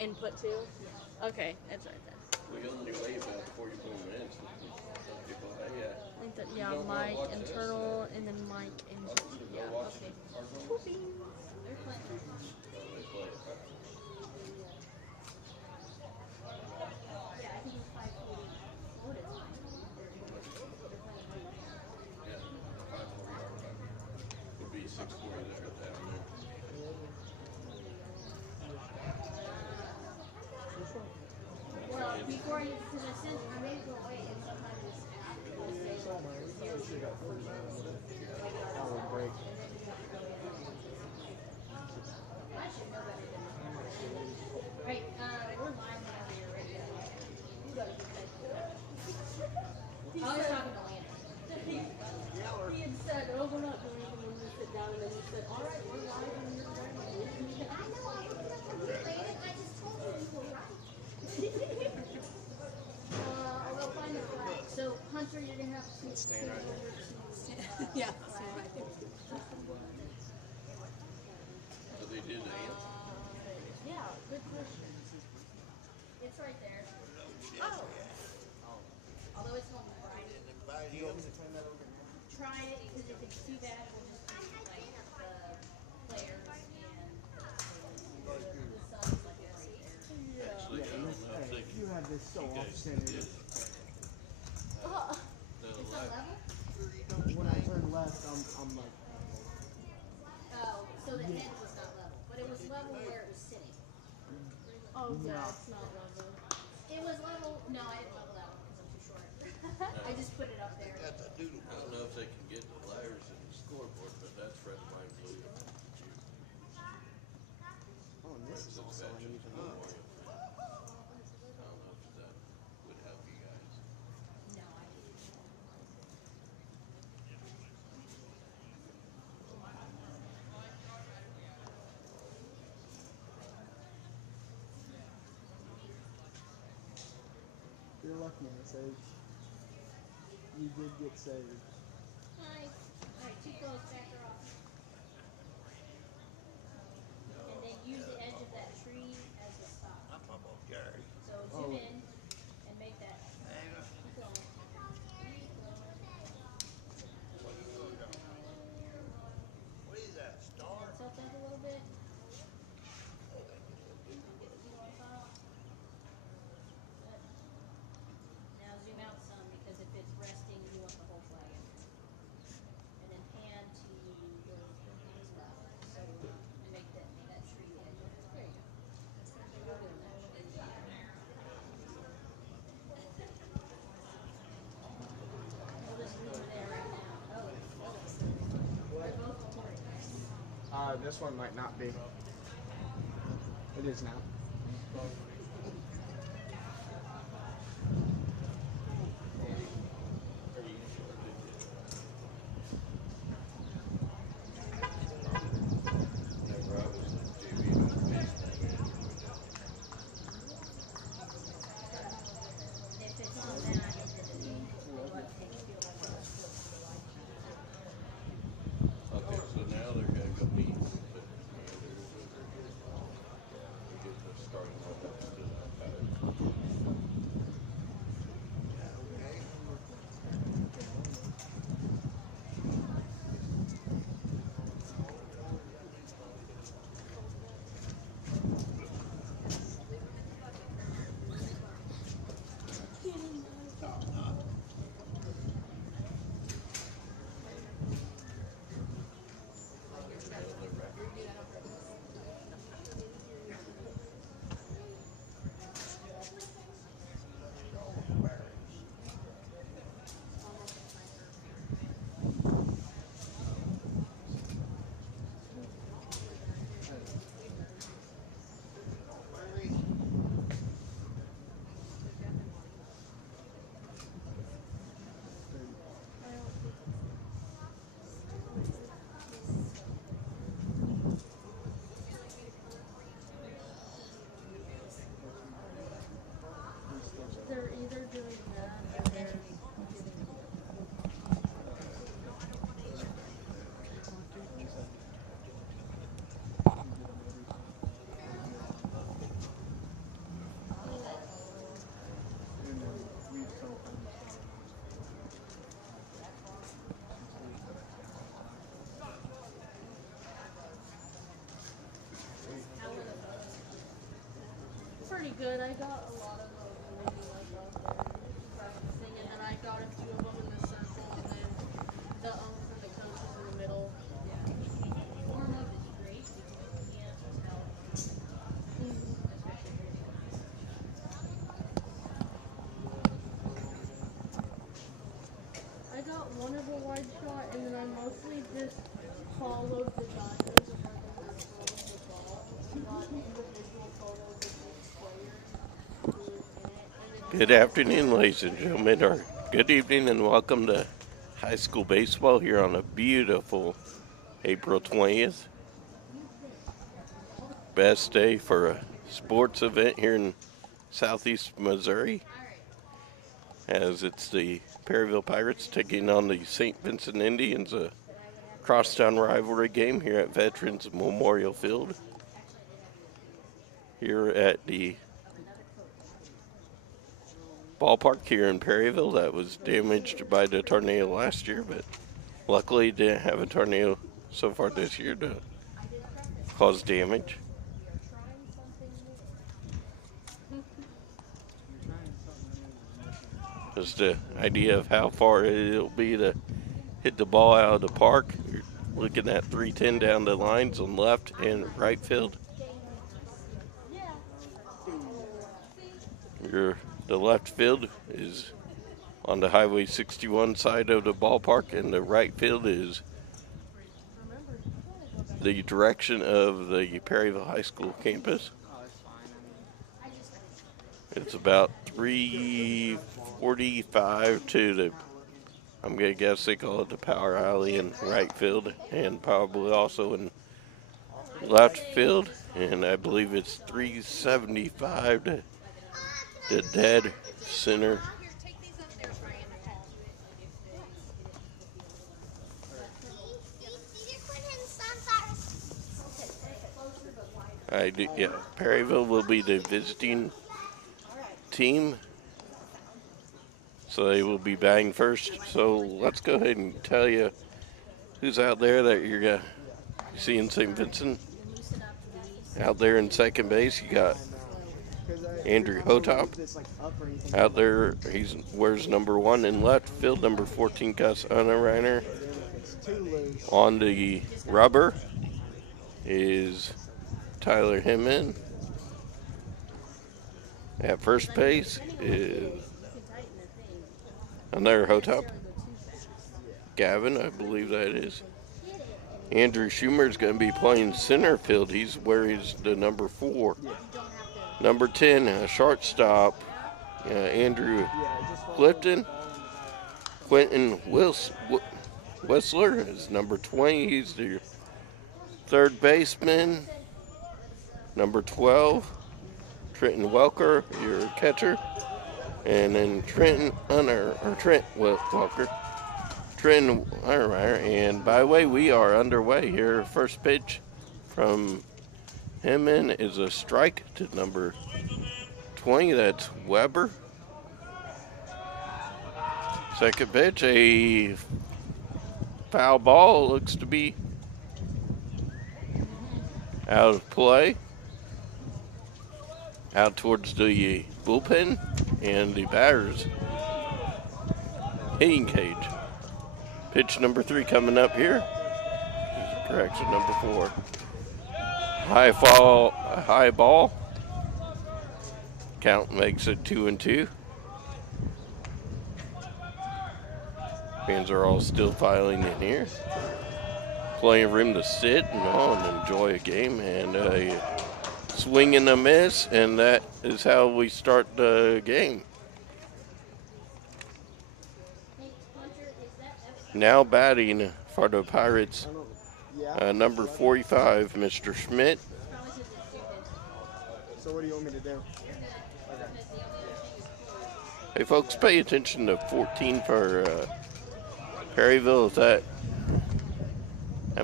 Input too? Okay, it's right there. We only wait about 44 minutes. People, hey, I think that, yeah, mic internal and then mic internal. Yeah, okay. They're playing. They play it. Yeah, I think it's 5:40. Florida's fine. Yeah, 540 our time. Would be 640 there down there. Well, before I get to the center, I may go away and sometimes this app will say Hour break. I should know better than that. Right, we're live whenever you're ready. You gotta be I was talking to Landon. He had said, oh, we're not doing anything when we sit down, and then he said, all right, we're live and you're ready. I know, I looked it up on the Landon. I just told you you were right. I'll go find the flag. So, Hunter, you're gonna have to Stand right there. Yeah. So they did the anthem. yeah, good question. It's right there. Oh. Although it's not right. Try it, because if it's too bad, we'll just do like the players and the subs like right there. Actually, I don't know if they You can. have this so You guys off-centered. did. It's The not left. level? When I turn left, I'm like, Oh, so the head was not level, but it was level where it was sitting. Oh, yeah, No. it's not level. It was level, no, I didn't level that one because I'm too short. I just put it up there. I don't know if they can get the letters in the scoreboard, but that's red, white, blue. oh, and this is also uneven. I don't know if that would help you guys. No, I didn't. You're lucky in this age. You did get saved. Nice. Alright, Chico's back her off. And then use the edge of that tree as a stop. So zoom in and make that. Keep going. Keep going. What is that, star? Tilt up a little bit. You on top. Good. Now zoom out some because if it's resting, you want the whole flag in. And then pan to your left. So make that tree edge. There you go. We're doing that. We'll just leave it there right now. Oh, they're both recording. This one might not be. It is now. Whenever I was in JV, I was baseball manager. If it's on that, then what takes field Okay, so now they're gonna go meet. But, we get the starting off. pretty good. I got a lot of them maybe like out there practicing, and then I got a few of them in the circle, and then the from the coaches in the middle. Warm-up is great because you can't tell, especially if you're I got one of a wide shot, and then I mostly just followed the Dodgers and let them have fun with the ball. I got individual photos of each player who was in it. And Good afternoon, ladies and gentlemen, or good evening, and welcome to high school baseball here on a beautiful April 20th. Best day for a sports event here in southeast Missouri, as it's the Perryville Pirates taking on the St. Vincent Indians, a crosstown rivalry game here at Veterans Memorial Field here at the ballpark here in Perryville that was damaged by the tornado last year, but luckily didn't have a tornado so far this year to cause damage. Just the idea of how far it'll be to hit the ball out of the park. You're looking at 310 down the lines on left and right field. The left field is on the Highway 61 side of the ballpark, and the right field is the direction of the Perryville High School campus. It's about 3:45 to the, I'm going to guess they call it the power alley in right field, and probably also in left field. And I believe it's 3:75 to the dead center. Perryville will be the visiting team, so they will be batting first. So let's go ahead and tell you who's out there that you're seeing St. Vincent. Out there in second base, you got Andrew Hotop. Out there, he wears number 1 in left field, number 14, Gus Unreiner. On the rubber is Tyler Himmin. At first base is another Hotop, Gavin, I believe that is. Andrew Schumer is going to be playing center field. He's the number 4. Number 10, a shortstop, Andrew Clifton. Quentin Whistler is number 20. He's the third baseman. Number 12, Trenton Welker, your catcher. And then Trent Welker. Trenton Unreiner. And by the way, we are underway here. First pitch from Himmin is a strike to number 20. That's Weber. Second pitch, a foul ball, looks to be out of play. Out towards the bullpen and the batter's hitting cage. Pitch number 3 coming up here. Correction, number 4. High ball. Count makes it 2-2. Fans are all still filing in here. Plenty of room to sit and enjoy a game, and a swing and a miss, and that is how we start the game. Now batting for the Pirates, number 45, Mr. Schmidt. So what do you want me to do? Hey folks, pay attention to 14 for Perryville. That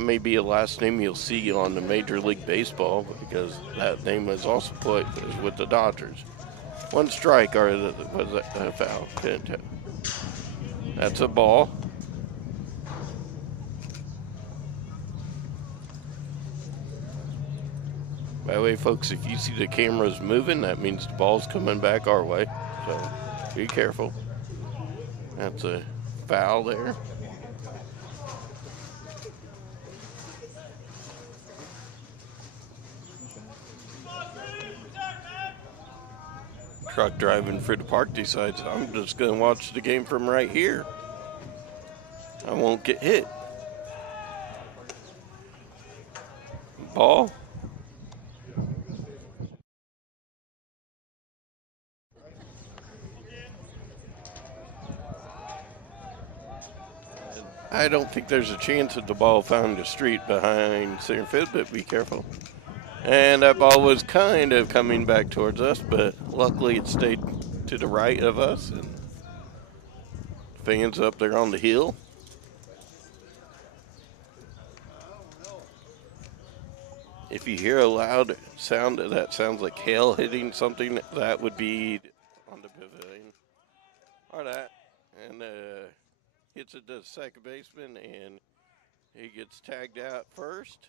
may be a last name you'll see on the Major League Baseball, because that name is also put with the Dodgers. 1 strike, or was that a foul? Couldn't tell. That's a ball. By the way, folks, if you see the cameras moving, that means the ball's coming back our way. So be careful. That's a foul there. Truck driving through the park decides, I'm just going to watch the game from right here. I won't get hit. Ball. I don't think there's a chance that the ball found the street behind center field, but be careful. And that ball was kind of coming back towards us, but luckily it stayed to the right of us. And fans up there on the hill. If you hear a loud sound that sounds like hail hitting something, that would be on the pavilion. Or that. And hits it to the second baseman, and he gets tagged out first.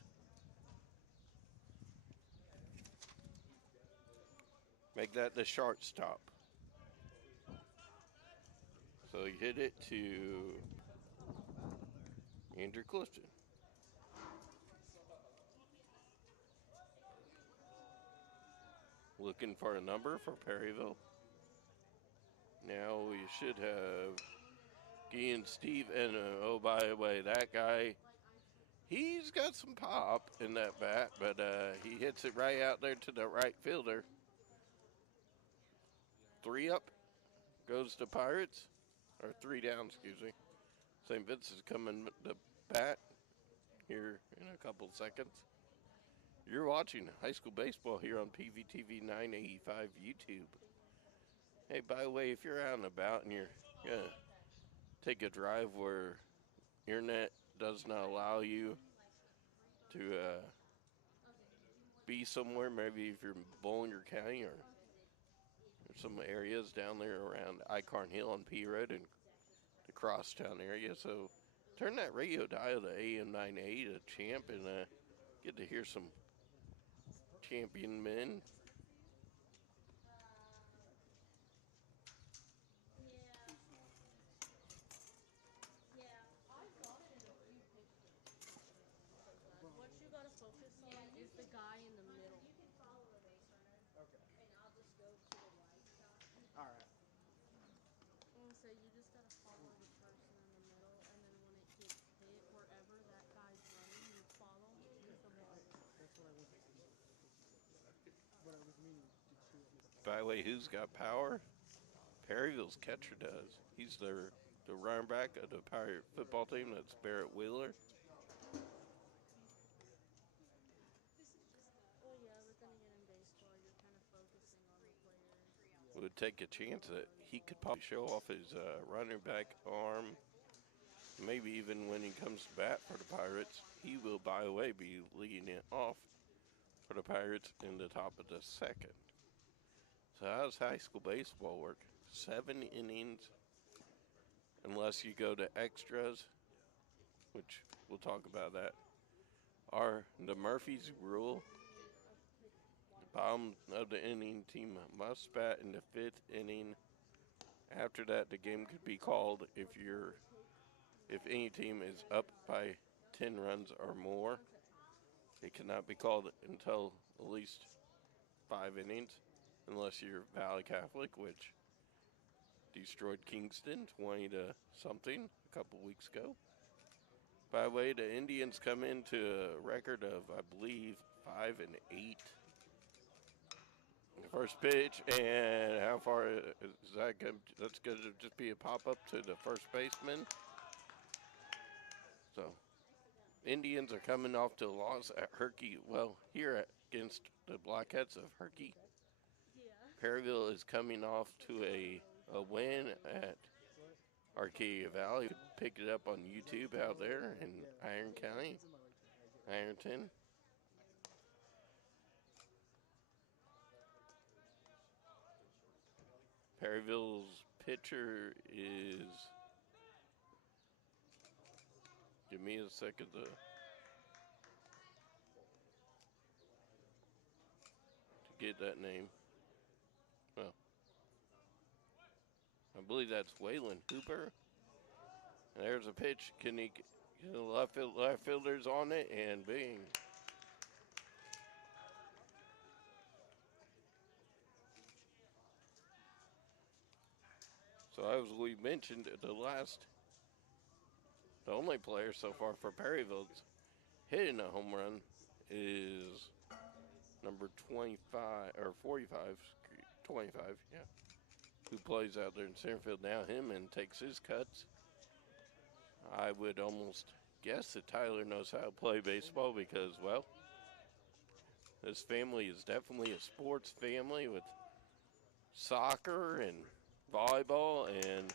Make that the shortstop. So he hit it to Andrew Clifton. Looking for a number for Perryville. Now we should have Guy and Steve. And oh, by the way, that guy, he's got some pop in that bat, but he hits it right out there to the right fielder. 3 up goes to Pirates, or 3 down, excuse me. St. Vincent's coming to bat here in a couple seconds. You're watching high school baseball here on PVTV 985 YouTube. Hey, by the way, if you're out and about and you're going to take a drive where internet does not allow you to be somewhere, maybe if you're in Bollinger County or some areas down there around Icarn Hill on P Road and the crosstown area. So turn that radio dial to AM 980 to Champ and get to hear some champion men. What you gotta focus on is the guy in the middle. Alright. And so you just gotta follow the person in the middle, and then when it gets hit, wherever that guy's running, you follow him with the ball. That's what I was meaning to chew. By the way, who's got power? Perryville's catcher does. He's the running back of the Pirate football team. That's Barrett Wheeler. Well, yeah, but then again in baseball, you're kind of focusing on the player. Would take a chance that he could probably show off his running back arm. Maybe even when he comes to bat for the Pirates, he will, by the way, be leading it off for the Pirates in the top of the second. So how does high school baseball work? 7 innings, unless you go to extras, which we'll talk about that. Are the Murphy's rule. The bottom of the inning team must bat in the 5th inning. After that, the game could be called if any team is up by 10 runs or more. It cannot be called until at least 5 innings, unless you're Valley Catholic, which destroyed Kingston 20 to something a couple weeks ago. By the way, the Indians come into a record of, I believe, 5-8. The first pitch, and how far is that going? That's going to just be a pop-up to the first baseman. So, Indians are coming off to a loss at Herky. Well, here against the Blockheads of Herky. Perryville is coming off to a win at Arcadia Valley. Pick it up on YouTube out there in Iron County, Ironton. Perryville's pitcher is, give me a second to, get that name. Well, I believe that's Waylon Hooper. And there's a pitch. Can he get the left fielder's on it, and bing. So as we mentioned, the only player so far for Perryville hitting a home run is number 25 or 45, 25, yeah, who plays out there in center field now. Him and takes his cuts. I would almost guess that Tyler knows how to play baseball because, well, this family is definitely a sports family with soccer and volleyball and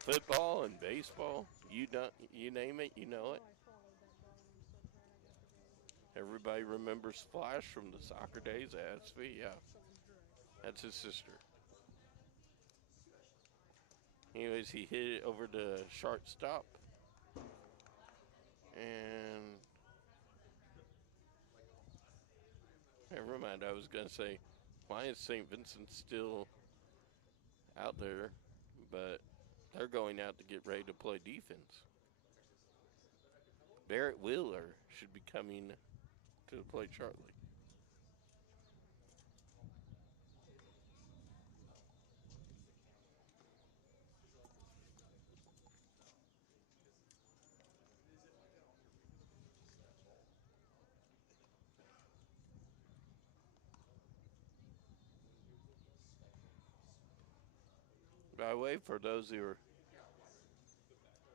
football and baseball. You name it, you know it. Everybody remembers Flash from the soccer days at SV. Yeah, that's his sister. Anyways, he hit it over the shortstop. And never mind, I was going to say, why is St. Vincent still out there? But they're going out to get ready to play defense. Barrett Wheeler should be coming to the plate shortly. By the way, for those who are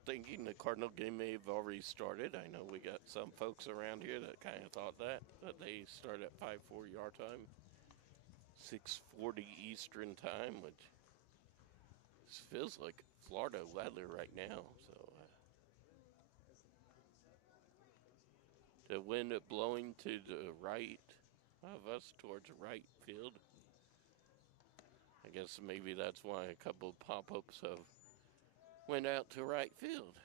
thinking the Cardinal game may have already started, I know we got some folks around here that kind of thought that they start at 5:40 our time, 6:40 Eastern time, which feels like Florida weather right now. So the wind blowing to the right of us towards right field. I guess maybe that's why a couple of pop-ups have went out to right field,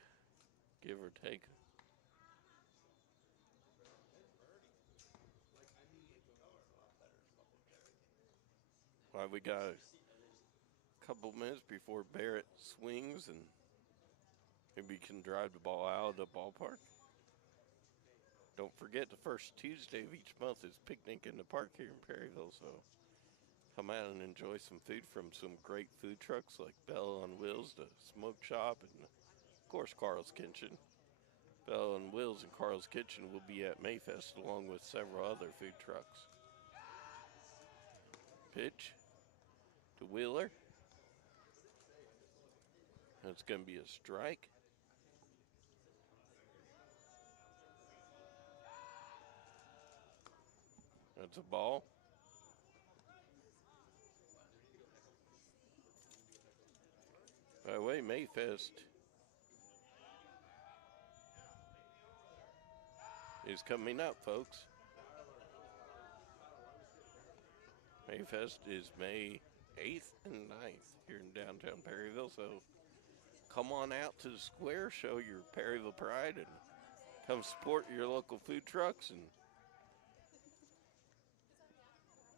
give or take. Well, we got a couple minutes before Barrett swings and maybe can drive the ball out of the ballpark. Don't forget, the first Tuesday of each month is Picnic in the Park here in Perryville, so come out and enjoy some food from some great food trucks like Bell on Wheels, the Smoke Shop, and of course Carl's Kitchen. Bell on Wheels and Carl's Kitchen will be at Mayfest along with several other food trucks. Pitch to Wheeler. That's going to be a strike. That's a ball. By the way, Mayfest is coming up, folks. Mayfest is May 8th and 9th here in downtown Perryville, so come on out to the square, show your Perryville pride, and come support your local food trucks. And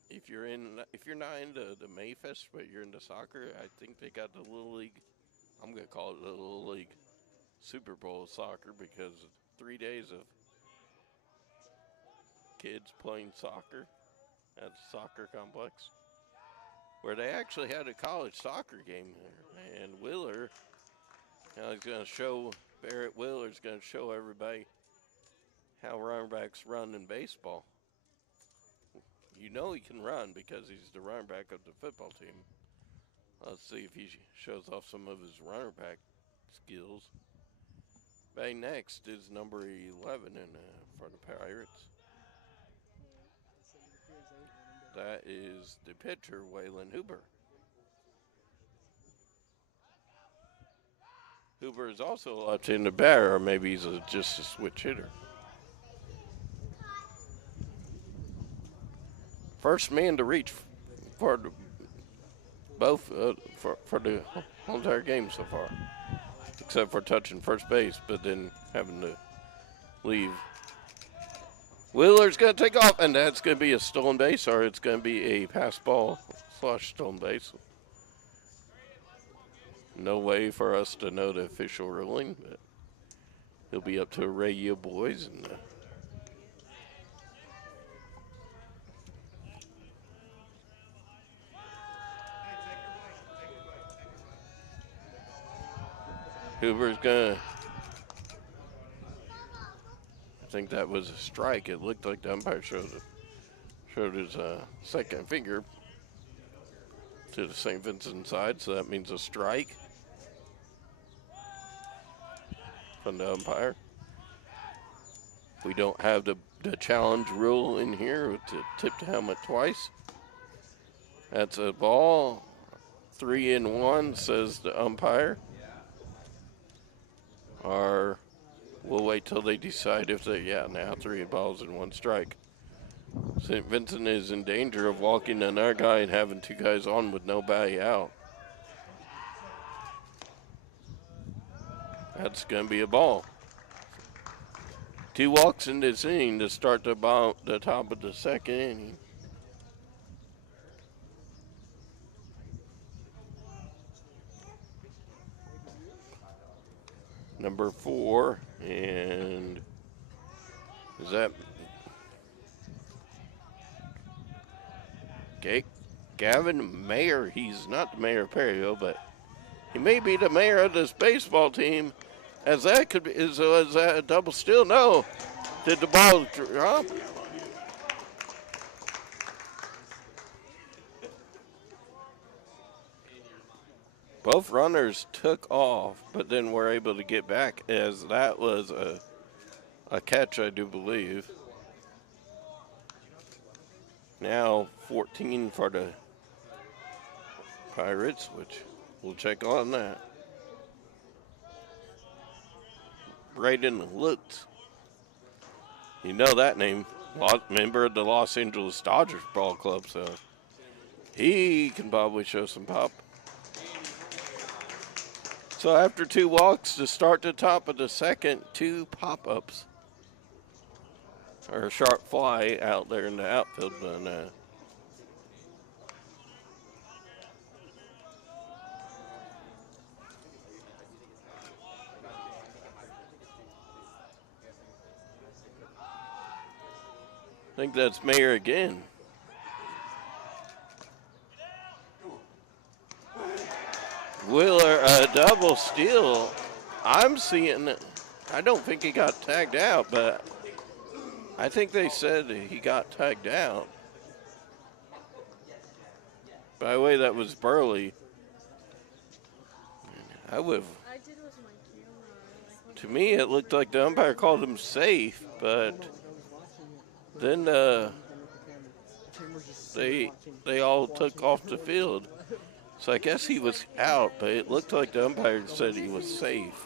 if you're not into the Mayfest, but you're into soccer, I think they got the Little League. I'm gonna call it the Little League Super Bowl of soccer because 3 days of kids playing soccer at the soccer complex, where they actually had a college soccer game there. And Wheeler, now he's going to show, Barrett Wheeler's going to show everybody how running backs run in baseball. You know he can run because he's the running back of the football team. Let's see if he shows off some of his running back skills. Batting next is number 11 for the Pirates. That is the pitcher, Waylon Hooper. Hooper is also a left-handed batter, or maybe he's just a switch hitter. First man to reach for the, both for the whole entire game so far, except for touching first base, but then having to leave Wheeler's going to take off, and that's going to be a stolen base, or it's going to be a pass ball / stolen base. No way for us to know the official ruling, but he'll be up to the radio boys. And Hoover's going to, I think that was a strike. It looked like the umpire showed his second finger to the St. Vincent side, so that means a strike from the umpire. We don't have the challenge rule in here to tip the helmet twice. That's a ball. 3-1, says the umpire. Or we'll wait till they decide if they, now 3 balls and 1 strike. St. Vincent is in danger of walking another guy and having 2 guys on with nobody out. That's going to be a ball. 2 walks in this inning to start the top of the second inning. Number 4, and is that Gavin Mayer? He's not the mayor of Perryville, but he may be the mayor of this baseball team. As that could be, is that a double steal? No. Did the ball drop? Both runners took off, but then were able to get back, as that was a catch, I do believe. Now 14 for the Pirates, which we'll check on that. Braden Lutz. You know that name. Member of the Los Angeles Dodgers ball club, so he can probably show some pop. So after 2 walks to start the top of the second, 2 pop-ups. Or a sharp fly out there in the outfield. But, I think that's Mayer again. Wheeler, a double steal. I'm seeing, I don't think he got tagged out, but I think they said he got tagged out. By the way, that was Burley. I would. I did with my camera. To me, it looked like the umpire called him safe, but then they all took off the field. So I guess he was out, but it looked like the umpire said he was safe.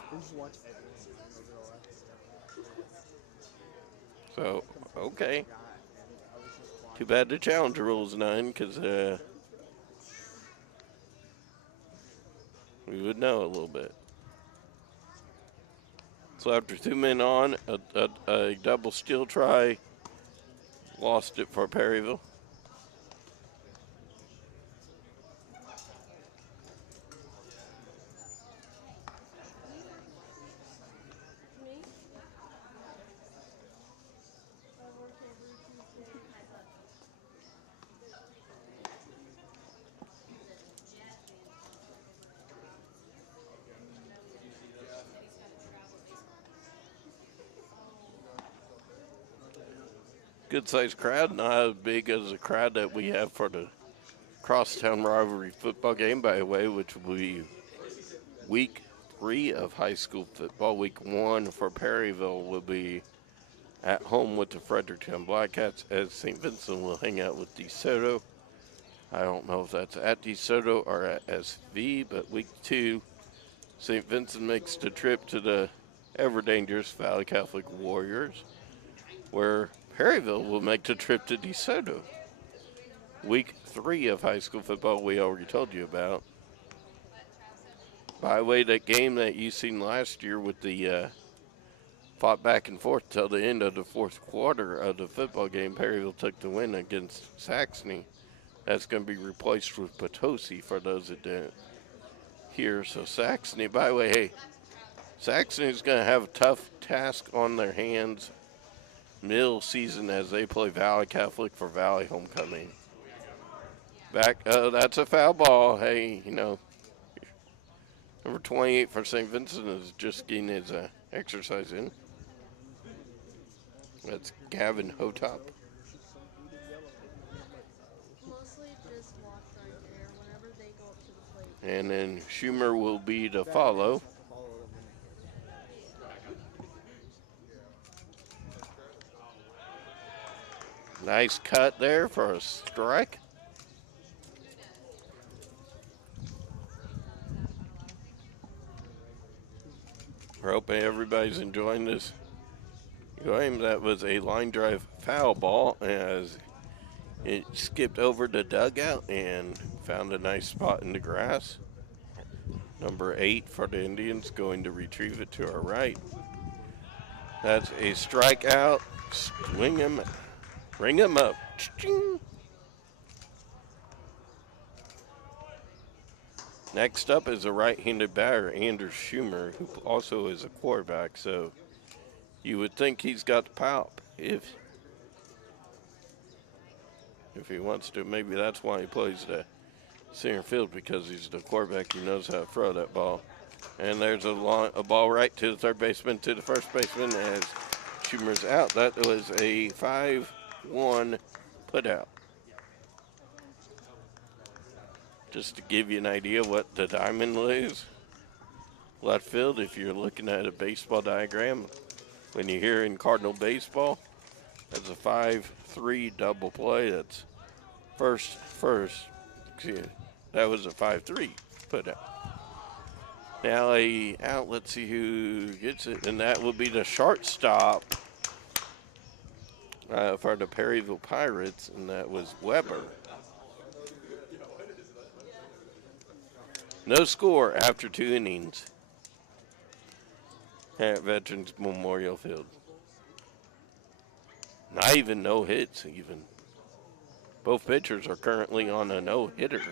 So, okay. Too bad the challenge rule's 9, because we would know a little bit. So after 2 men on, a double steal try, lost it for Perryville. Good sized crowd, not as big as the crowd that we have for the crosstown rivalry football game, by the way, which will be week 3 of high school football. Week 1 for Perryville will be at home with the Fredericktown Blackcats, as St. Vincent will hang out with DeSoto. I don't know if that's at DeSoto or at SV, but week 2, St. Vincent makes the trip to the ever dangerous Valley Catholic Warriors, where Perryville will make the trip to DeSoto. Week 3 of high school football we already told you about. By the way, that game that you seen last year with the fought back and forth till the end of the fourth quarter of the football game. Perryville took the win against Saxony. That's going to be replaced with Potosi for those that didn't hear. So Saxony, by the way, hey, Saxony's going to have a tough task on their hands middle season as they play Valley Catholic for Valley Homecoming. That's a foul ball. Hey, number 28 for St. Vincent is just getting his exercise in. That's Gavin Hotop. Mostly just watch right there whenever they go up to the plate. And then Schumer will be to follow. Nice cut there for a strike. We're hoping everybody's enjoying this game. That was a line drive foul ball as it skipped over the dugout and found a nice spot in the grass. Number 8 for the Indians going to retrieve it to our right. That's a strikeout. Swing him. Ring him up. Ching. Next up is a right-handed batter, Anders Schumer, who also is a quarterback. So you would think he's got the pop if he wants to. Maybe that's why he plays the center field, because he's the quarterback. He knows how to throw that ball. And there's a ball right to the third baseman, to the first baseman as Schumer's out. That was a 5-1 putout. Just to give you an idea what the diamond is, left field, if you're looking at a baseball diagram, when you hear in Cardinal baseball, that's a 5-3 double play. That's first. Excuse me, that was a 5-3 putout. Now out, let's see who gets it, and that will be the shortstop for the Perryville Pirates, and that was Weber. No score after 2 innings at Veterans Memorial Field. Not even no hits even. Both pitchers are currently on a no-hitter.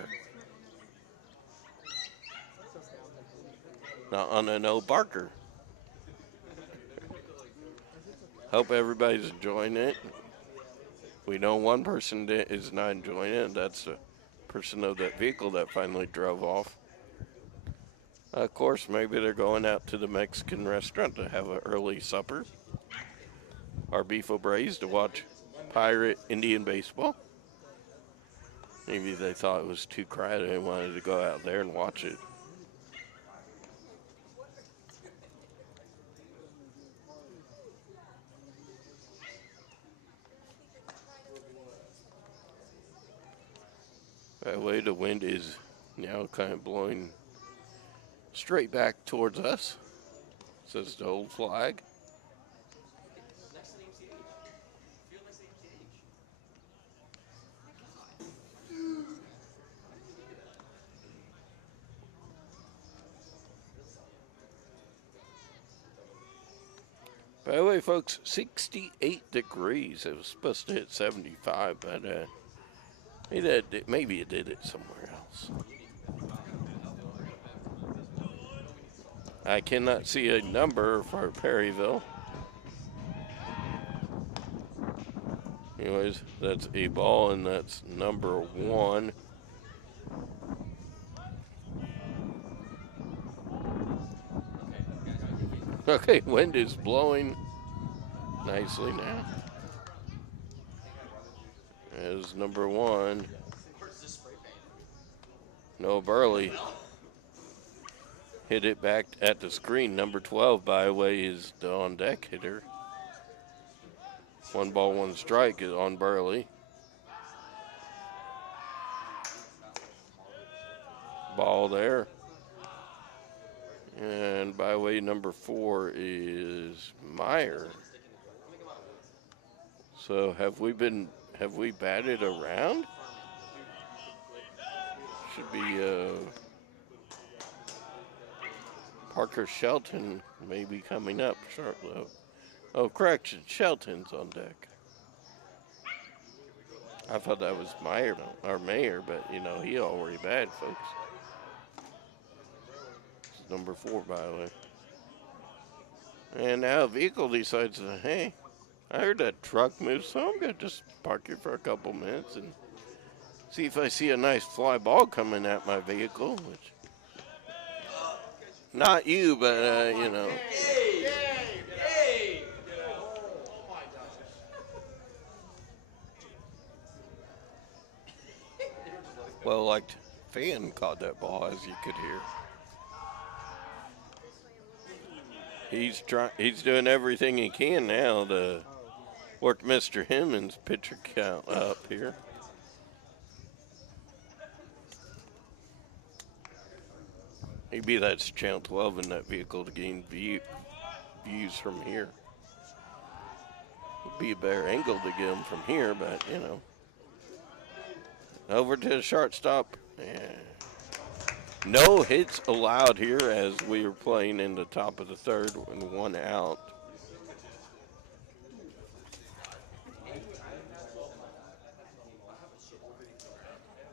Not on a no-barker. Hope everybody's enjoying it. We know one person that is not enjoying it. That's the person of that vehicle that finally drove off. Of course, maybe they're going out to the Mexican restaurant to have an early supper. Or beef braised to watch Pirate Indian baseball. Maybe they thought it was too crowded and wanted to go out there and watch it. By the way, the wind is now kind of blowing straight back towards us, says the old flag. By the way, folks, 68 degrees. It was supposed to hit 75, but maybe it did it somewhere else. I cannot see a number for Perryville. Anyways, that's a ball, and that's number 1. Okay, wind is blowing nicely now. As number 1, Noah Burley hit it back at the screen. Number 12, by the way, is the on-deck hitter. 1 ball, 1 strike is on Burley. Ball there. And by the way, number 4 is Meyer. So have we batted around? Should be Parker Shelton maybe coming up shortly. Oh, correction. Shelton's on deck. I thought that was Meyer, or Mayer, but, you know, he already bad, folks. It's number 4, by the way. And now a vehicle decides, hey, I heard that truck move, so I'm going to just park here for a couple minutes and see if I see a nice fly ball coming at my vehicle, which, not you, but, you know. Well, like, fan caught that ball, as you could hear. He's doing everything he can now to work Mr. Hemmons' pitcher count up here. Maybe that's channel 12 in that vehicle to gain views from here. Would be a better angle to get them from here, but, you know. Over to the shortstop. Yeah. No hits allowed here as we were playing in the top of the third and 1 out.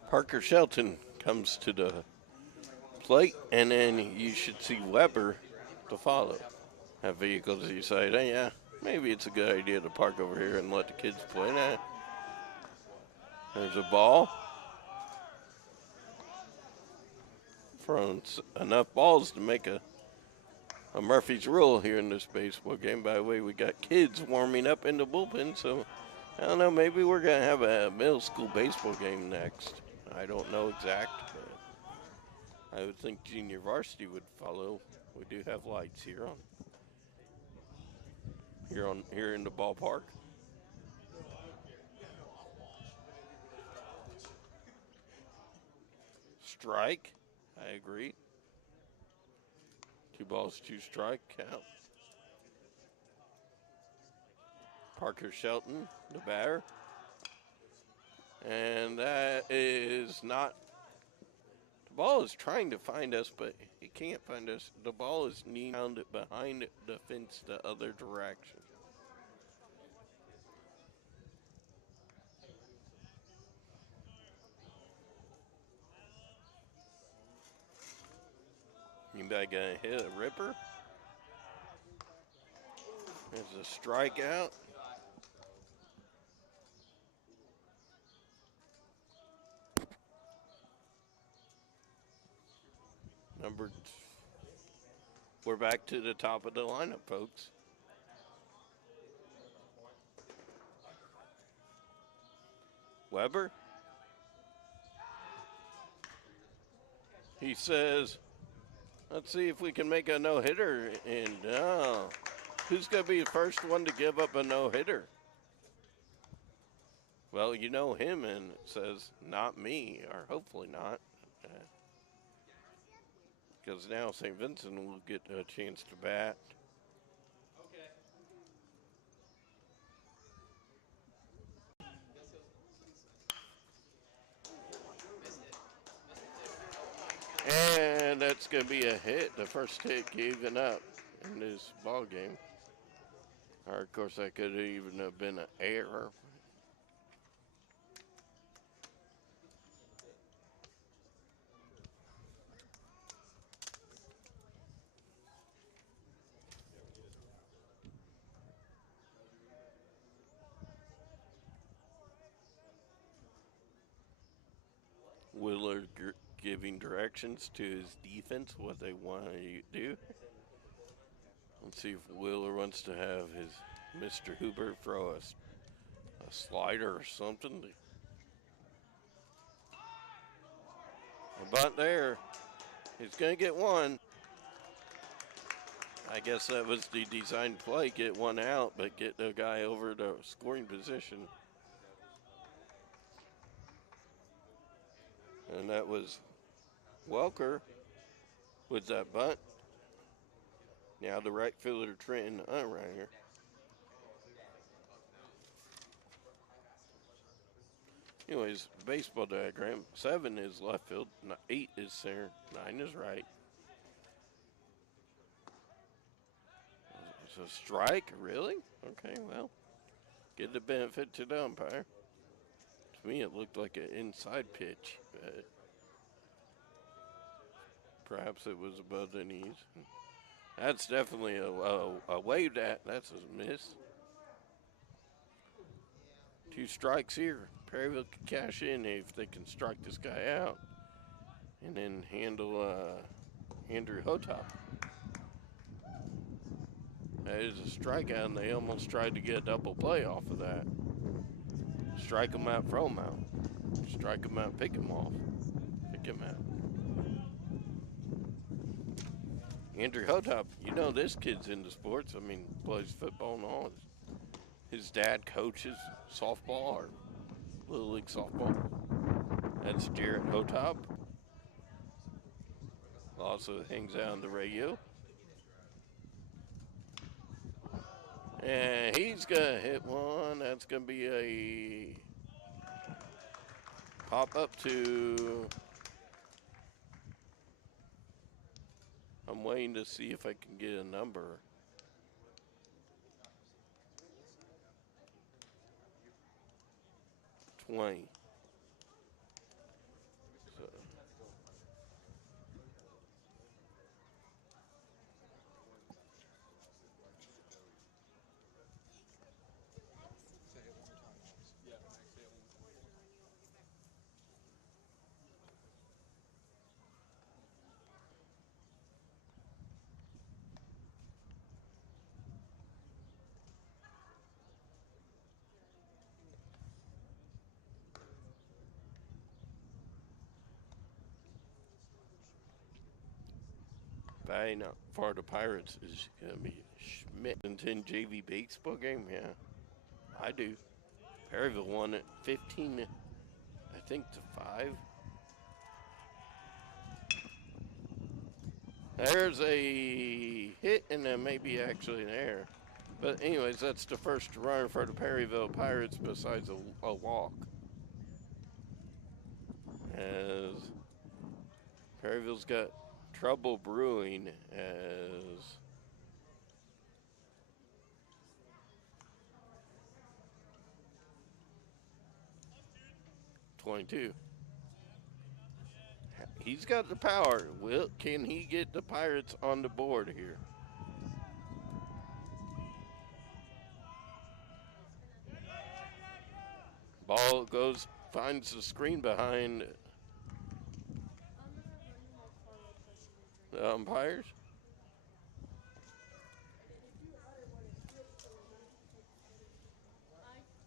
Parker Shelton comes to the plate, and then you should see Weber to follow. Have vehicles decide, hey, yeah, maybe it's a good idea to park over here and let the kids play. Nah. There's a ball. Thrown enough balls to make a Murphy's Rule here in this baseball game. By the way, we got kids warming up in the bullpen, so I don't know, maybe we're going to have a middle school baseball game next. I don't know exact, but I would think junior varsity would follow. We do have lights here in the ballpark. Strike. I agree. 2 balls, 2 strike count. Parker Shelton, the batter. And that is not. The ball is trying to find us, but he can't find us. The ball is around it behind the fence the other direction. Anybody gonna hit a ripper? There's a strikeout. We're back to the top of the lineup, folks. Weber. He says, let's see if we can make a no-hitter. And who's going to be the first one to give up a no-hitter? Well, you know him, and it says, not me, or hopefully not. Because now St. Vincent will get a chance to bat. And that's going to be a hit, the first hit given up in this ball game. Or, of course, that could even have been an error. Willard giving directions to his defense, what they want to do. Let's see if Wheeler wants to have his Mr. Huber throw a slider or something. A bunt there. He's going to get one. I guess that was the designed play. Get one out, but get the guy over the scoring position. And that was Welker with that bunt. Now the right fielder, Trenton Unreiner. Anyways, baseball diagram. 7 is left field. 8 is center. 9 is right. It's a strike? Really? Okay, well, give the benefit to the umpire. To me, it looked like an inside pitch, but perhaps it was above the knees. That's definitely a wave at. That's a miss. 2 strikes here. Perryville could cash in if they can strike this guy out and then handle Andrew Hotop. That is a strikeout, and they almost tried to get a double play off of that. Strike him out, throw him out. Strike him out, pick him off. Pick him out. Andrew Hotop, you know this kid's into sports. I mean, plays football and all. His dad coaches softball or Little League softball. That's Jarrett Hotop. Also hangs out on the radio. And he's going to hit one. That's going to be a pop up to... I'm waiting to see if I can get a number. $20. So. Batting out for the Pirates is going to be Schmidt. 10 JV baseball game? Yeah, I do. Perryville won it 15, I think, to 5. There's a hit and then maybe actually an error. But anyways, that's the first run for the Perryville Pirates besides a walk. As Perryville's got trouble brewing as .22. He's got the power. Can he get the Pirates on the board here? Ball goes, finds the screen behind the umpires.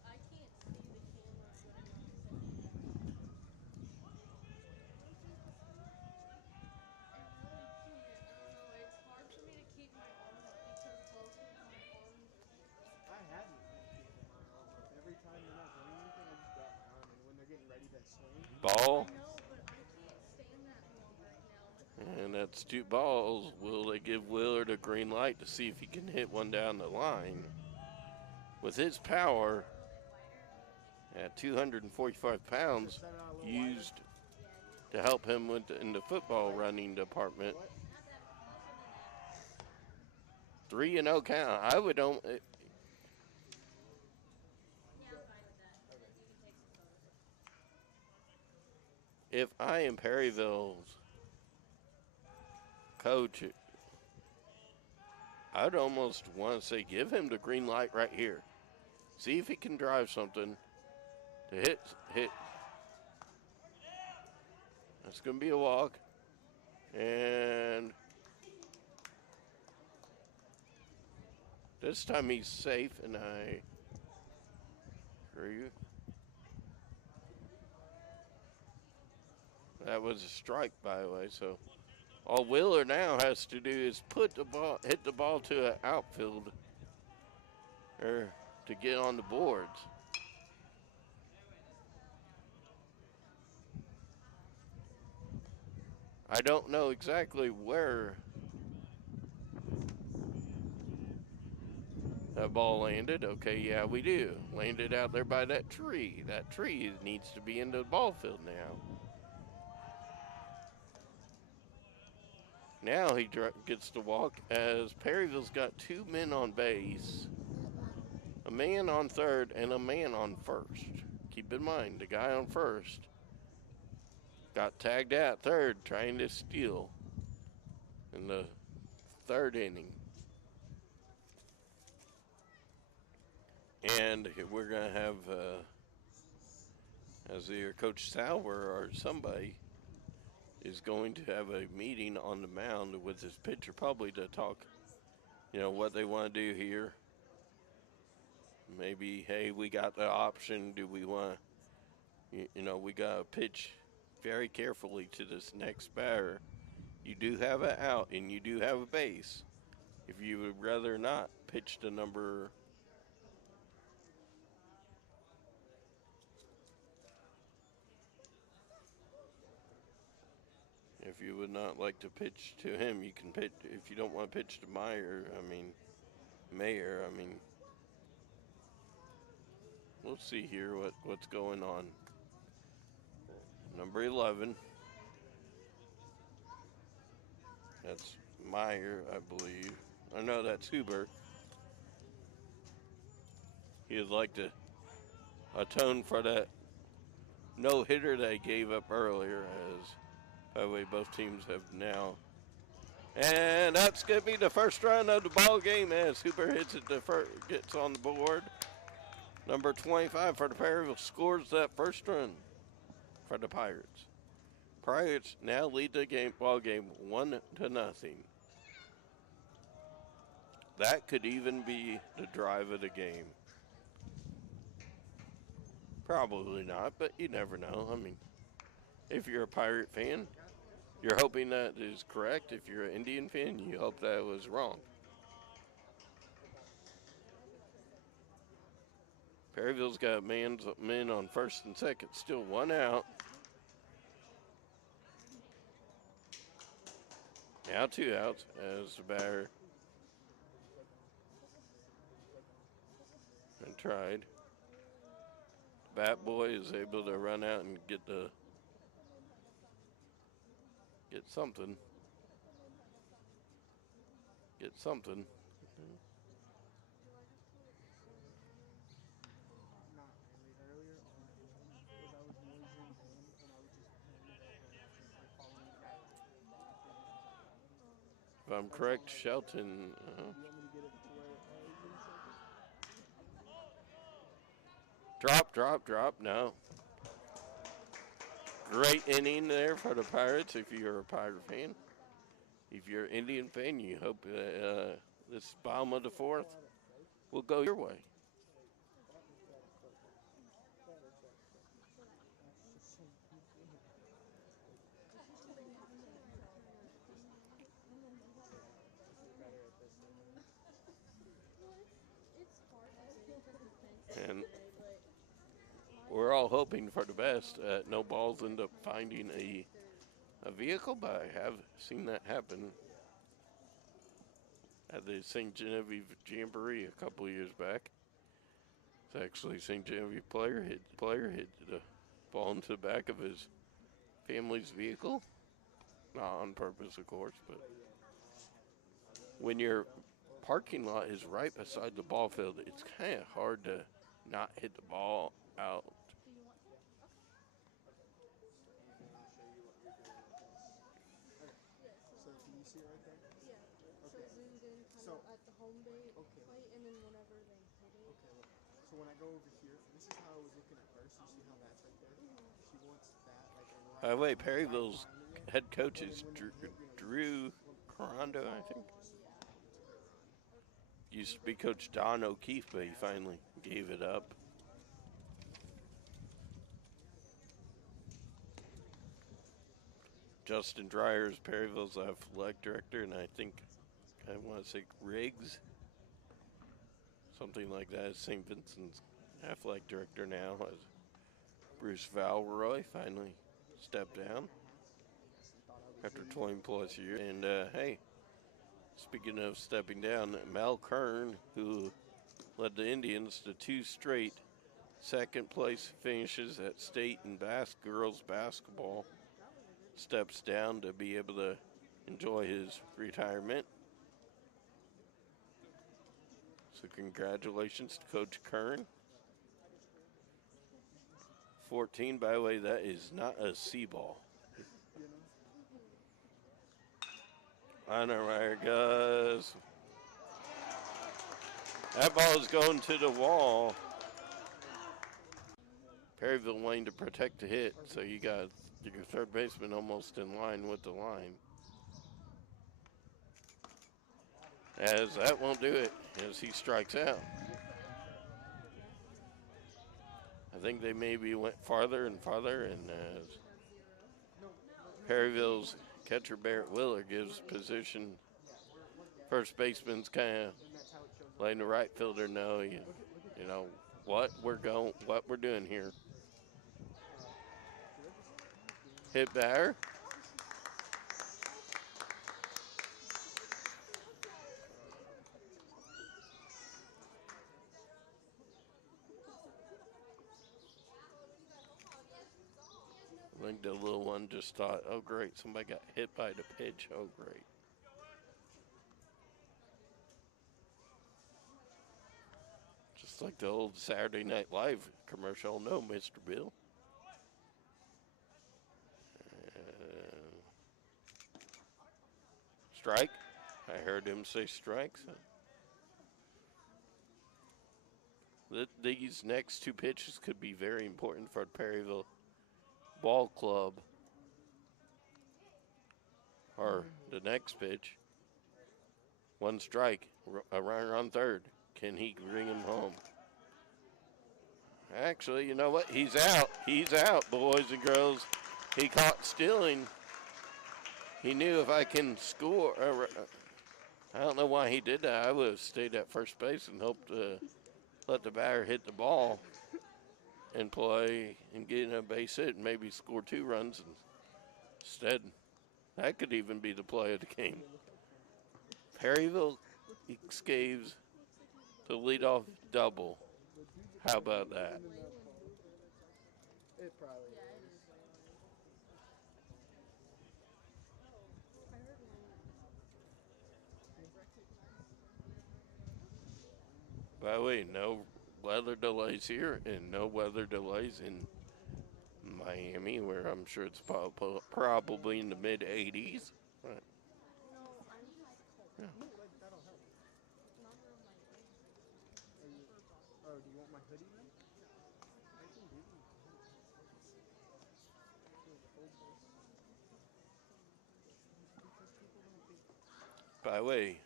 I can't see the camera when it's hard for me to keep my arms up because both of my arms I haven't been keeping my arms up. Every time they're not doing anything, I just got my arm. And when they're getting ready to swing, Ball. I know, but I can't stand that long right now. And that's 2 balls. Will they give Willard a green light to see if he can hit one down the line? With his power at 245 pounds used to help him in the football running department. 3-0 count. I would don't. Yeah, I'm fine with that. You can take some photos. If I am Perryville's coach, I'd almost want to say give him the green light right here. See if he can drive something to hit. That's going to be a walk. And this time he's safe, and I agree. That was a strike, by the way. So all Wheeler now has to do is hit the ball to an outfield, or to get on the boards. I don't know exactly where that ball landed. Okay, yeah, we do. Landed out there by that tree. That tree needs to be in the ball field now. Now he gets to walk as Perryville's got 2 men on base, a man on third, and a man on first. Keep in mind, the guy on first got tagged out third trying to steal in the third inning. And we're going to have, as either Coach Sauber or somebody is going to have a meeting on the mound with his pitcher, probably to talk, what they want to do here. Maybe, hey, we got the option. Do we want to, we got to pitch very carefully to this next batter. You do have an out and you do have a base. If you would rather not pitch to number If you would not like to pitch to him, you can pitch. If you don't want to pitch to Mayer, we'll see here what's going on. Number 11. That's Mayer, I believe. I know that's Huber. He'd like to atone for that no-hitter they gave up earlier, as by the way both teams have now. And that's going to be the first run of the ball game as Huber hits it gets on the board. Number 25 for the Perryville scores that first run for the Pirates. Pirates now lead the ball game 1-0. That could even be the drive of the game. Probably not, but you never know. If you're a Pirate fan, you're hoping that is correct. If you're an Indian fan, you hope that was wrong. Perryville's got men on first and second, still 1 out. Now 2 outs as the batter and tried. Bat boy is able to run out and get something. Not really. Earlier, all I was noisy and I would just following the guy. If I'm correct, Shelton. You want me to get it to where Drop. No. Great inning there for the Pirates if you're a Pirate fan. If you're an Indian fan, you hope this bottom of the fourth will go your way. And we're all hoping for the best. No balls end up finding a vehicle, but I have seen that happen at the St. Genevieve Jamboree a couple of years back. It's actually St. Genevieve player hit the ball into the back of his family's vehicle. Not on purpose, of course, but when your parking lot is right beside the ball field, it's kind of hard to not hit the ball out. So can you see it right there? Yeah. So it zoomed in at the home plate, and then whenever they hit it. Okay, look. So when I go over here, this is how I was looking at first. You see how that's right there? She wants that By the way, Perryville's head coach is Drew Corondo, I think. Used to be Coach Don O'Keefe, but he finally gave it up. Justin Dreyer is Perryville's athletic director, and I want to say Riggs, something like that, is St. Vincent's athletic director now, as Bruce Valroy finally stepped down after 20 plus years. And hey, speaking of stepping down, Mel Kern, who led the Indians to 2 straight second place finishes at state and girls basketball, steps down to be able to, enjoy his retirement. So congratulations to Coach Kern. 14, by the way, that is not a C ball. You know? I know where it goes. That ball is going to the wall. Perryville wanting to protect the hit, so you got your third baseman almost in line with the line. As that won't do it, as he strikes out. I think they maybe went farther and farther, and as Perryville's catcher Barrett Willer gives position, first baseman's kind of letting the right fielder know, you know what we're doing here. Hit batter. I think the little one just thought, oh great, somebody got hit by the pitch. Oh great. Just like the old Saturday Night Live commercial, no, Mr. Bill. Strike. I heard him say strike. So. These next two pitches could be very important for the Perryville Ball Club. Or the next pitch. One strike, a runner on third. Can he bring him home? Actually, you know what? He's out. He's out, boys and girls. He caught stealing. He knew if I can score. I don't know why he did that. I would have stayed at first base and hoped to let the batter hit the ball and play and get a base hit and maybe score 2 runs. Instead, that could even be the play of the game. Perryville escapes the leadoff double. How about that? It probably is. By the way, no weather delays here and no weather delays in Miami, where I'm sure it's probably in the mid 80s. Right. Yeah. That'll help. Oh, do you want my hoodie then? I can give you. By the way,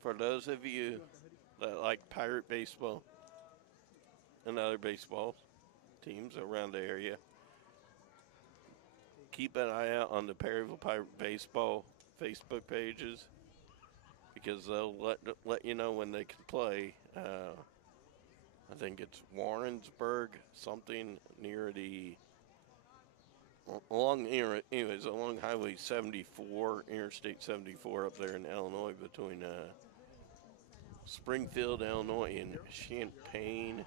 for those of you that like pirate baseball and other baseball teams around the area, keep an eye out on the Perryville Pirate Baseball Facebook pages because they'll let you know when they can play. I think it's Warrensburg, something near the along Highway 74, Interstate 74 up there in Illinois between Springfield, Illinois, and Champaign.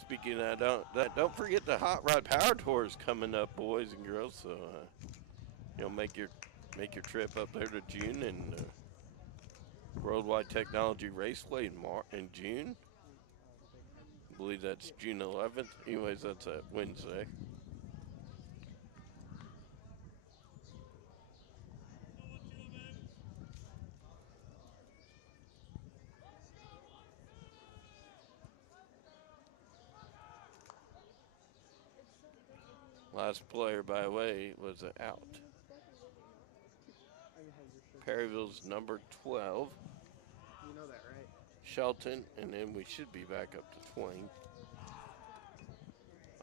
Speaking of that, don't forget the Hot Rod Power Tour is coming up, boys and girls. So make your trip up there to June and Worldwide Technology Raceway in June. I believe that's June 11th. Anyways, that's a Wednesday. Last player, by the way, was out. Perryville's number 12. You know that, right? Shelton, and then we should be back up to 20.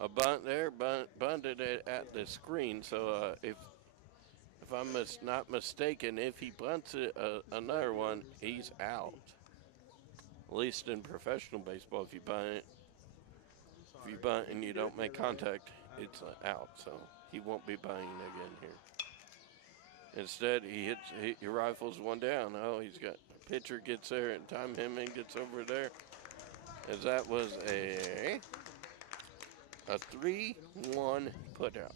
A bunt there, bunted it at the screen. So if I'm not mistaken, if he bunts it another one, he's out. At least in professional baseball, if you bunt and you don't make contact, it's out. So he won't be bunting again here. Instead, he rifles one down. Oh, he's got pitcher gets there and Tom Hemming gets over there. As that was a 3-1 put out.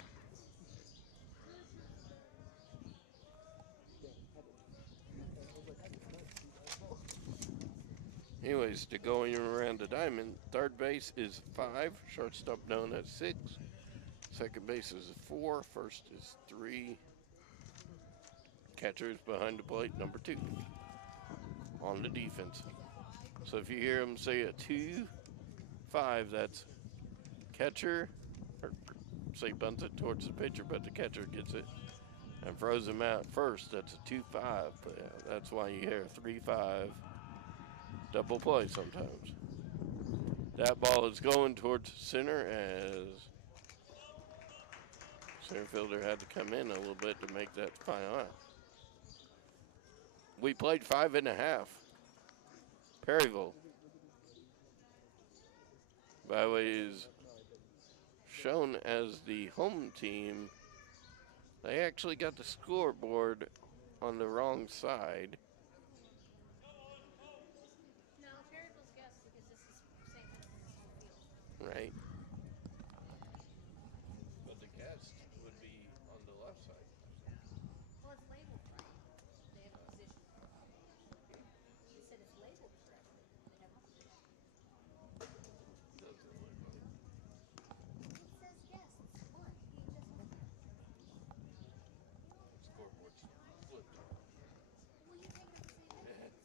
Anyways, to going around the diamond, third base is 5, shortstop known as 6, second base is 4, first is 3, catcher is behind the plate, number 2 on the defense. So if you hear them say a 2, 5, that's catcher, or say bunts it towards the pitcher, but the catcher gets it and throws him out first. That's a 2-5. But yeah, that's why you hear 3-5 double play sometimes. That ball is going towards center as center fielder had to come in a little bit to make that final out. We played 5.5. Perryville, by the way, is shown as the home team. They actually got the scoreboard on the wrong side. No, Perryville's guest because this is St. Vincent's home field. Right. But the guest would be on the left side. Well, it's labeled right. They have a position. He said it's labeled correctly. They have a position. Doesn't look like. It says guests. What? PHS. Scoreboard's flipped. Well, you take it the same way.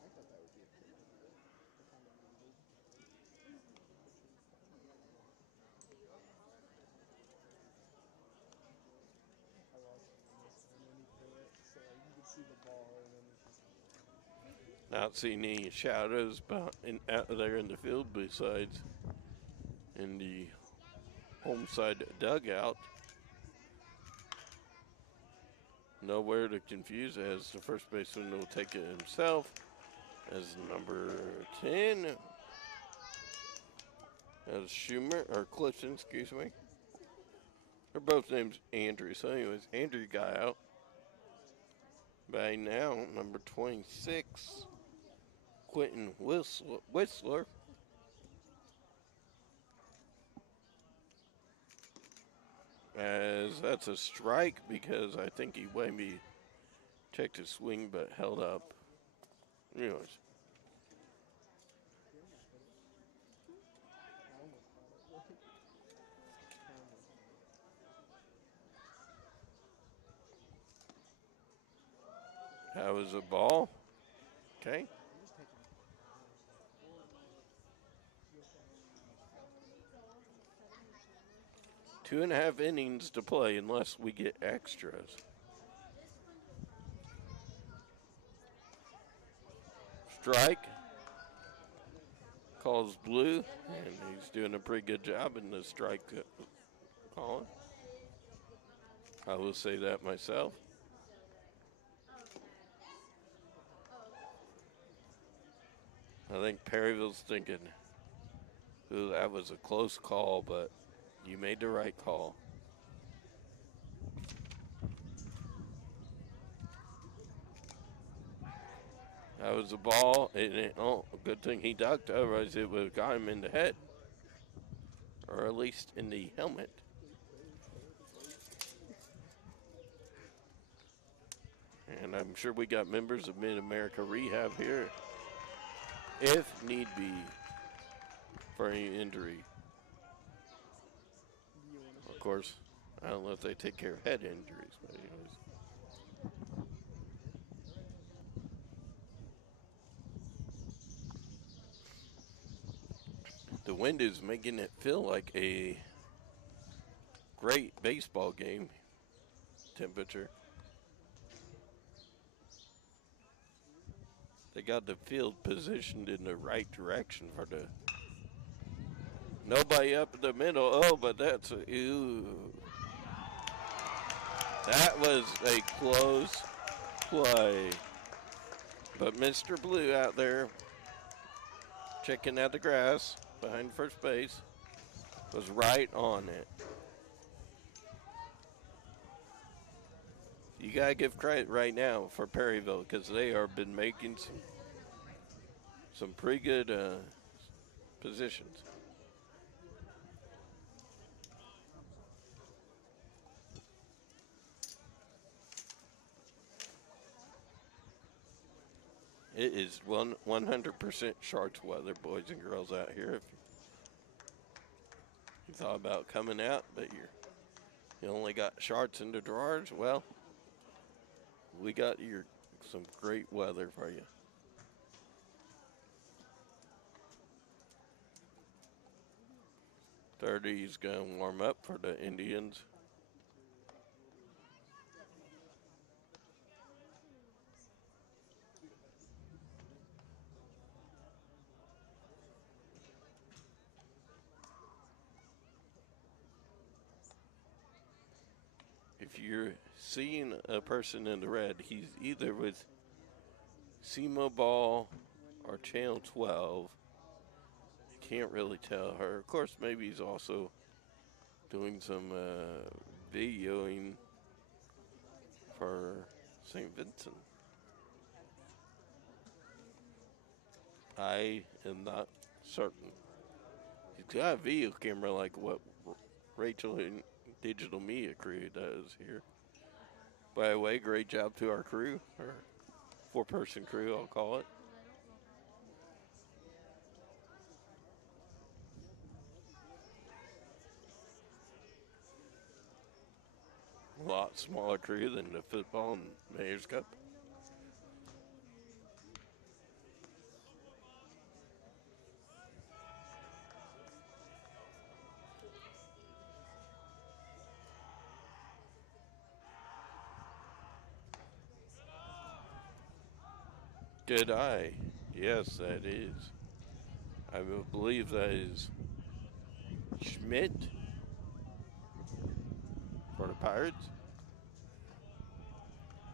I thought that would be a pretty cool kind of movie. I watched it this time when he threw it, so like you could see the ball and then it's just Not seeing any shadows out there in the field besides in the home side dugout. Nowhere to confuse as the first baseman will take it himself as number 10 as Schumer, or Clifton, excuse me. They're both named Andrew, so anyways, Andrew got out. By now, number 26, Quentin Whistler. As that's a strike because I think he maybe checked his swing but held up. Anyways, I almost caught it. I almost that was a ball. Okay. I'm just taking 2.5 innings to play unless we get extras. Strike. Calls blue, and he's doing a pretty good job in the strike calling. I will say that myself. I think Perryville's thinking, ooh, that was a close call, but you made the right call. That was a ball. Good thing he ducked, otherwise it would have got him in the head. Or at least in the helmet. And I'm sure we got members of Mid-America Rehab here, if need be, for any injury. Of course, I don't know if they take care of head injuries, but anyways. The wind is making it feel like a great baseball game temperature. They got the field positioned in the right direction for the... Nobody up in the middle. Oh, but that's a... Ooh. That was a close play. But Mr. Blue out there checking out the grass behind first base was right on it. You gotta give credit right now for Perryville because they have been making some pretty good positions. It is 100% Sharks weather, boys and girls out here. If you thought about coming out, but you only got shorts in the drawers, well, we got some great weather for you. '30s gonna warm up for the Indians. If you're seeing a person in the red, he's either with SEMA Ball or Channel 12. You can't really tell her. Of course, maybe he's also doing some videoing for St. Vincent. I am not certain. He's got a video camera like what Rachel and Digital Media Crew does here. By the way, great job to our crew, or 4-person crew, I'll call it. A lot smaller crew than the football and Mayor's Cup. Good eye. Yes, that is. I believe that is Schmidt for the Pirates.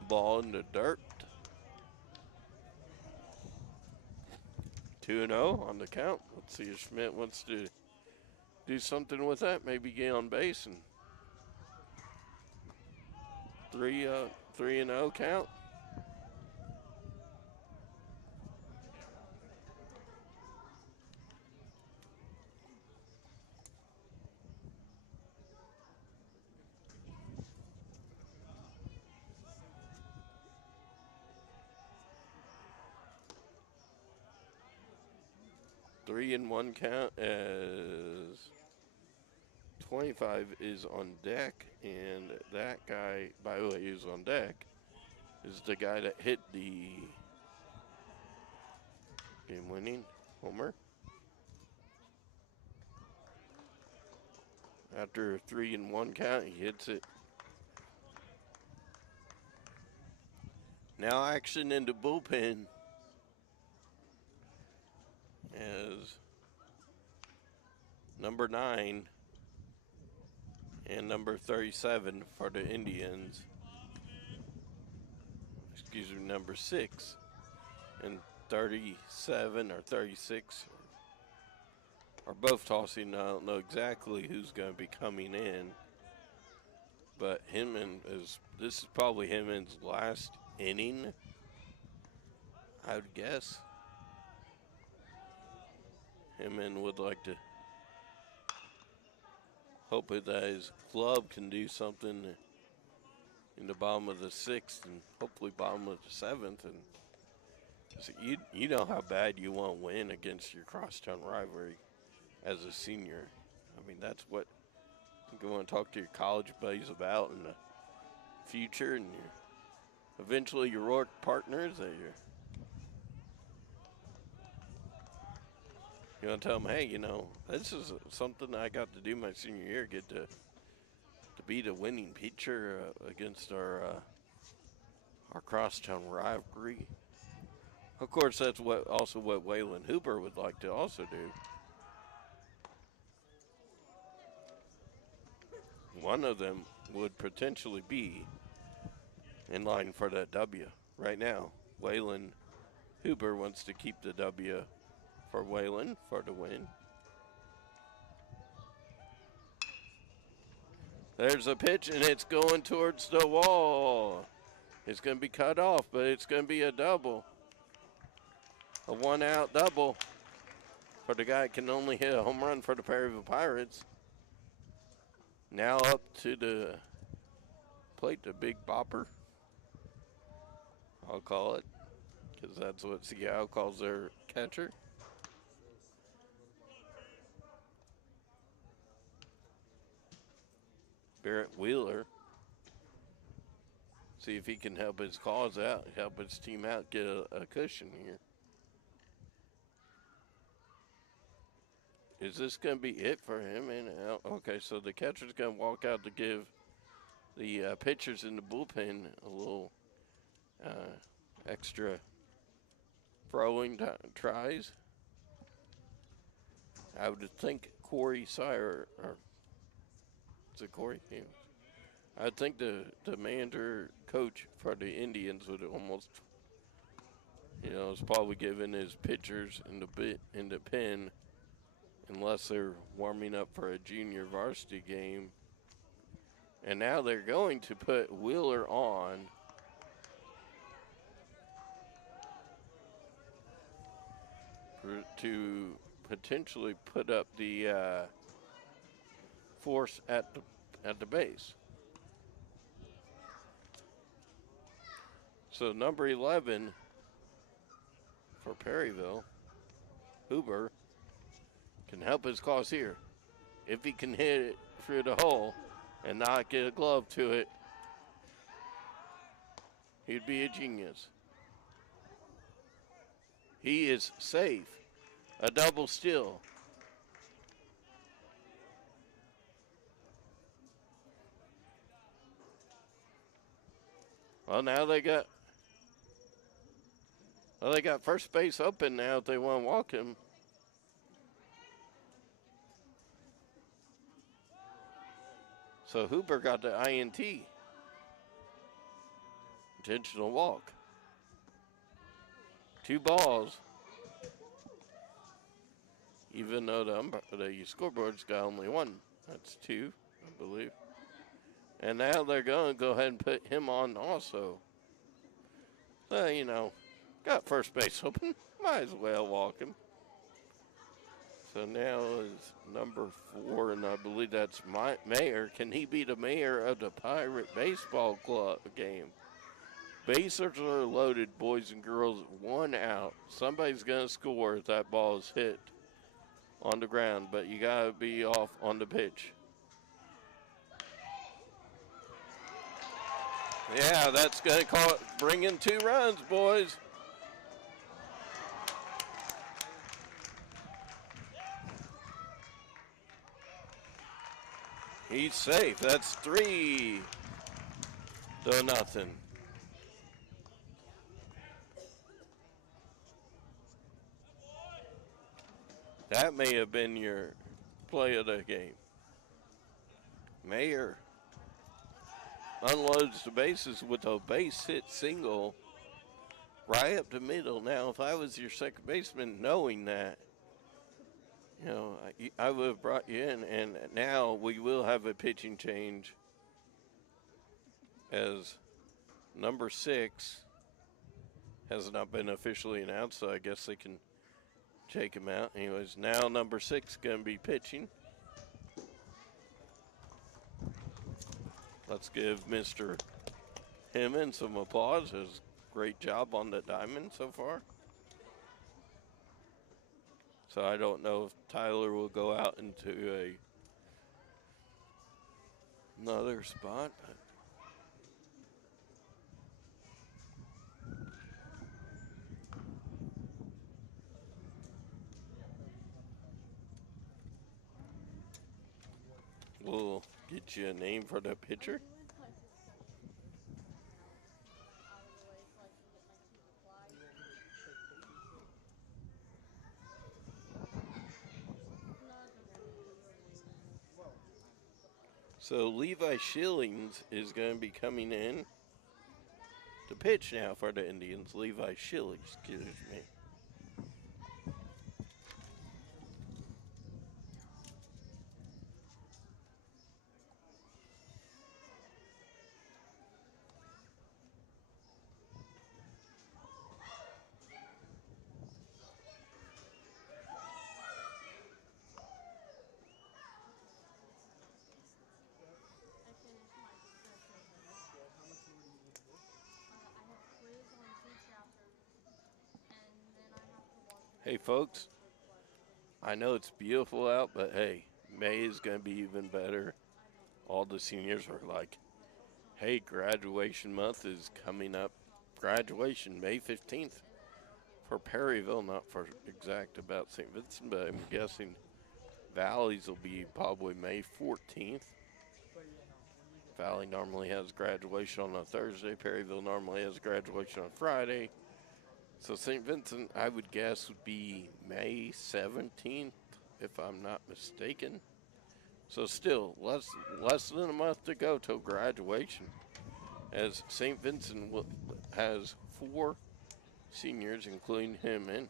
Ball in the dirt. 2-0 on the count. Let's see if Schmidt wants to do something with that. Maybe get on base and 3-0 count. Three and one count as 25 is on deck, and that guy, by the way, who's on deck is the guy that hit the game-winning homer. After a 3 and 1 count, he hits it. Now action in the bullpen as number 9 and number 37 for the Indians. Excuse me, number 6 and 37 or 36 are both tossing. I don't know exactly who's going to be coming in, but this is probably Himmon's last inning, I would guess. Himmon would like to hope that his club can do something in the bottom of the 6th and hopefully bottom of the 7th. And you know how bad you want to win against your crosstown rivalry as a senior. I mean, that's what you want to talk to your college buddies about in the future, and eventually your work partners that you want to tell them, hey, this is something I got to do my senior year, get to be the winning pitcher against our crosstown rivalry. Of course, that's what Waylon Hooper would like to also do. One of them would potentially be in line for that W. Right now, Waylon Hooper wants to keep the W for Waylon for the win. There's a pitch, and it's going towards the wall. It's going to be cut off, but it's going to be a double. A one-out double for the guy that can only hit a home run for the Perryville Pirates. Now up to the plate, the big bopper, I'll call it, because that's what Seattle calls their catcher. Barrett Wheeler. See if he can help his cause out, help his team out, get a cushion here. Is this going to be it for him? And okay, so the catcher's going to walk out to give the pitchers in the bullpen a little extra throwing tries. I would think Corey Sire, or is it Corey? Yeah. I think the manager coach for the Indians would almost, is probably giving his pitchers in the pen, unless they're warming up for a junior varsity game. And now they're going to put Wheeler on. To potentially put up the force at the base. So number 11 for Perryville, Huber, can help his cause here. If he can hit it through the hole and not get a glove to it, he'd be a genius. He is safe. A double steal. Well, now they got first base open now if they want to walk him. So Huber got the INT. Intentional walk. 2 balls. Even though the scoreboard's got only 1. That's 2, I believe. And now they're going to go ahead and put him on also. So, got first base open. Might as well walk him. So now is number 4, and I believe that's Mayor. Can he be the mayor of the Pirate Baseball Club game? Bases are loaded, boys and girls. 1 out. Somebody's going to score if that ball is hit on the ground, but you got to be off on the pitch. Yeah, that's going to bring in 2 runs, boys. He's safe. That's 3-0. That may have been your play of the game. Mayer unloads the bases with a base hit single right up the middle. Now, if I was your second baseman, knowing that, I would have brought you in, and now we will have a pitching change as number 6 has not been officially announced, so I guess they can take him out. Anyways, now number 6 going to be pitching. Let's give Mr. Hemman some applause. His great job on the diamond so far. So I don't know if Tyler will go out into another spot, but we'll get you a name for the pitcher. So Levi Schillings is going to be coming in to pitch now for the Indians. Levi Schillings, excuse me. Hey, folks, I know it's beautiful out, but hey, May is going to be even better. All the seniors are like, hey, graduation month is coming up. Graduation, May 15th for Perryville, not for exact about St. Vincent, but I'm guessing Valley's will be probably May 14th. Valley normally has graduation on a Thursday. Perryville normally has graduation on Friday. So St. Vincent, I would guess, would be May 17th, if I'm not mistaken. So still, less than a month to go till graduation. As St. Vincent has 4 seniors, including him, in.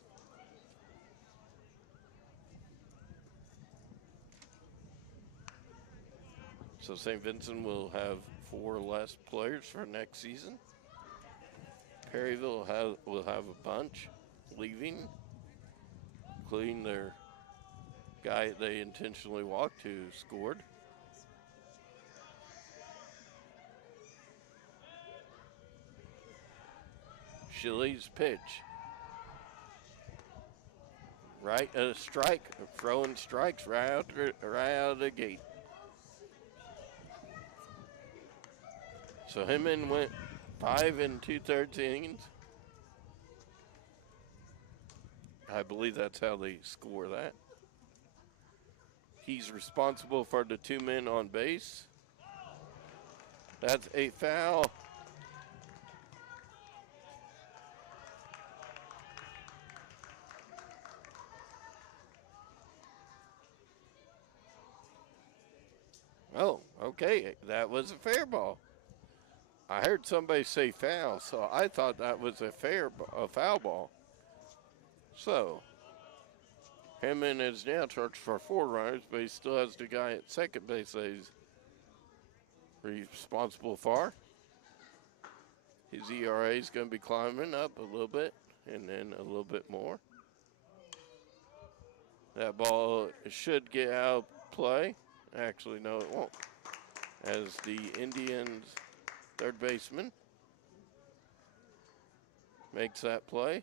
So St. Vincent will have 4 less players for next season. Perryville will have a bunch leaving, including their guy they intentionally walked who scored. Shilly's pitch. Right, a strike, throwing strikes right out of the gate. So Himman went 5 2/3 innings. I believe that's how they score that. He's responsible for the 2 men on base. That's a foul. Oh, okay, that was a fair ball. I heard somebody say foul, so I thought that was a foul ball. So, Himman is now charged for 4 runners, but he still has the guy at second base that he's responsible for. His ERA is going to be climbing up a little bit, and then a little bit more. That ball should get out of play. Actually, no, it won't. As the Indians' third baseman makes that play.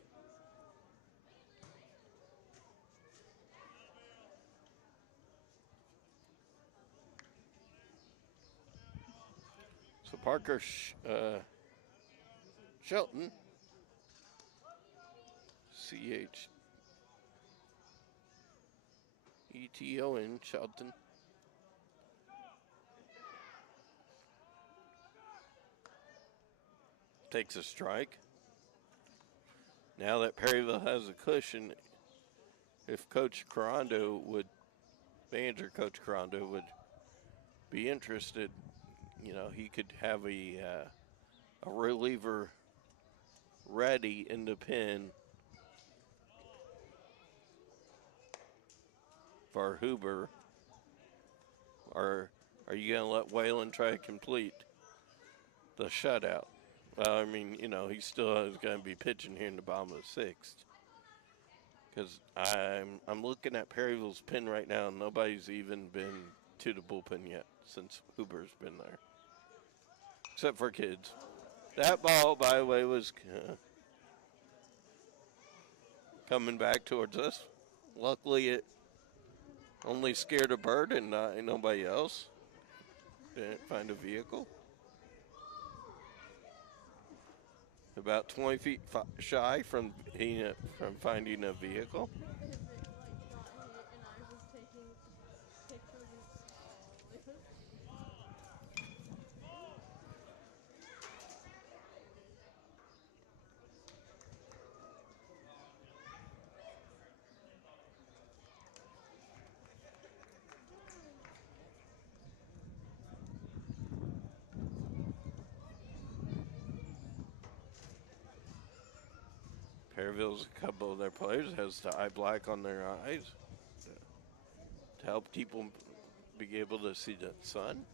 So Parker Shelton, CHETON, Shelton, takes a strike. Now that Perryville has a cushion, if manager Coach Carando would be interested, he could have a reliever ready in the pen for Huber. Or are you going to let Whalen try to complete the shutout? Well, I mean, he still is going to be pitching here in the bottom of the 6th. Because I'm looking at Perryville's pen right now, and nobody's even been to the bullpen yet since Huber's been there. Except for kids. That ball, by the way, was coming back towards us. Luckily, it only scared a bird and nobody else. Didn't find a vehicle. About 20 feet shy from finding a vehicle. If it got hit and I was taking pictures and Perryville's, a couple of their players has the eye black on their eyes to help people be able to see the sun.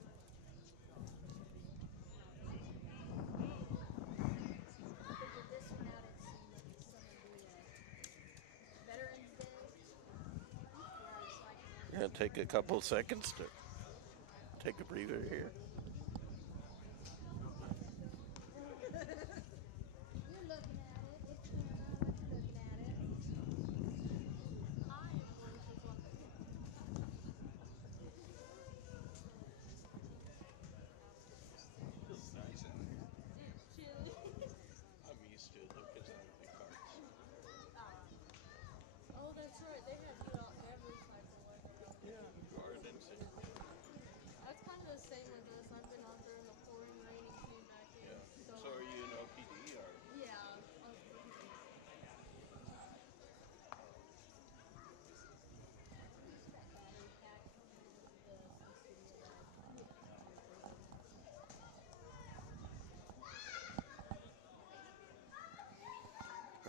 Figured this one out and seen maybe some of the Veterans Day. Where it's like, Gonna take a couple seconds to take a breather here. you're looking at it. It's camera, but you're looking at it.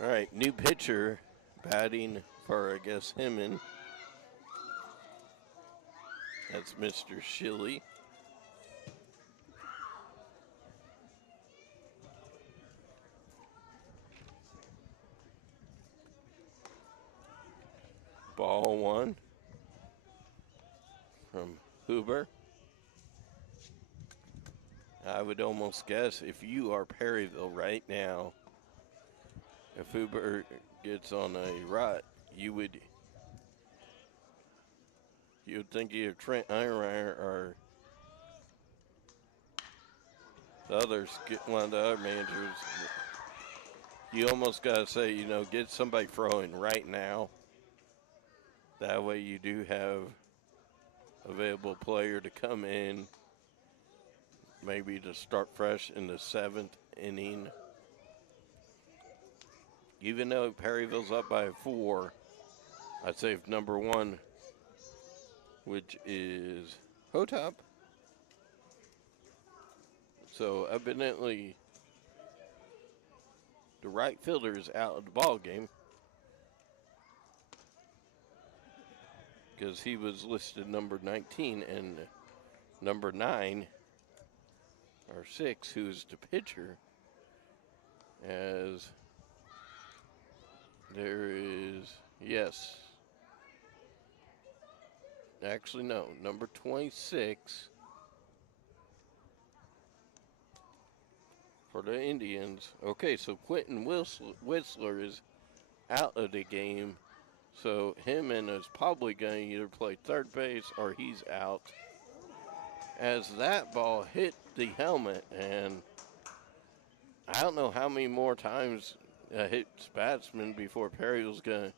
All right, new pitcher batting for, I guess, Hemet. That's Mr. Shilly. Ball one from Huber. I would almost guess if you are Perryville right now, if Huber gets on a rut, you would think either Trent Einreiher or the others, one of the other managers. You almost got to say, get somebody throwing right now. That way you do have available player to come in, maybe to start fresh in the 7th inning. Even though Perryville's up by 4, I'd say if number 1, which is Hotop. So evidently the right fielder is out of the ball game because he was listed number 19 and number 9 or 6, who's the pitcher, as there is, yes. Actually, no. Number 26 for the Indians. Okay, so Quentin Whistler is out of the game. So Hemet is probably going to either play third base or he's out. As that ball hit the helmet, and I don't know how many more times it hits batsman before Perryville's going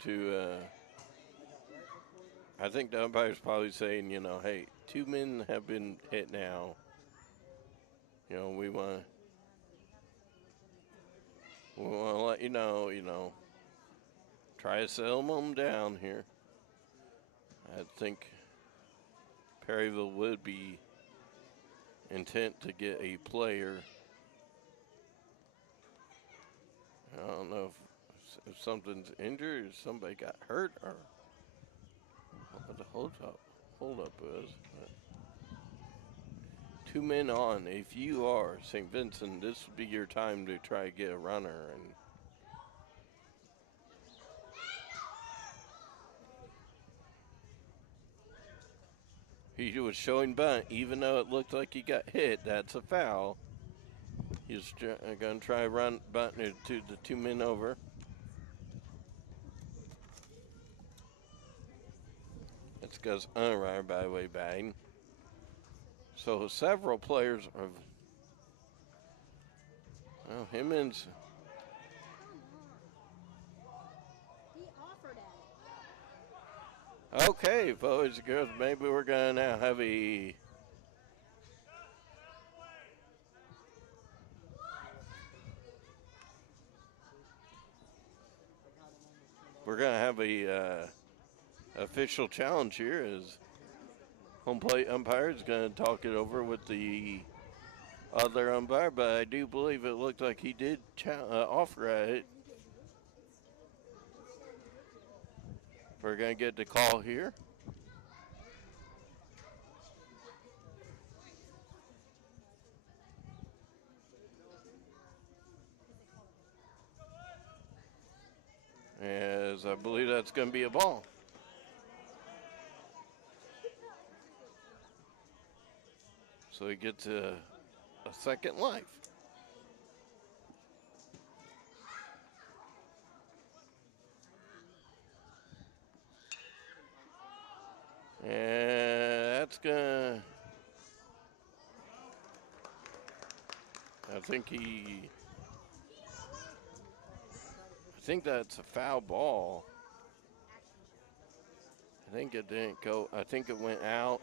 to I think the umpire's probably saying, hey, 2 men have been hit now. We want to let you know, try to settle them down here. I think Perryville would be intent to get a player. I don't know if something's injured or somebody got hurt or what the hold up is. But 2 men on. If you are St. Vincent, this would be your time to try to get a runner. And he was showing bunt, even though it looked like he got hit. That's a foul. He's going to try run bunt to the 2 men over. It's Gus Unrider, by the way, batting. So several players are. Oh, Hemet's. He offered at it. Okay, boys and girls, maybe we're going to now have a. We're going to have a official challenge here as home plate umpire is going to talk it over with the other umpire, but I do believe it looked like he did offer at it. We're going to get the call here. As I believe that's going to be a ball. So he gets a second life. And that's going to, I think that's a foul ball. I think it didn't go, I think it went out.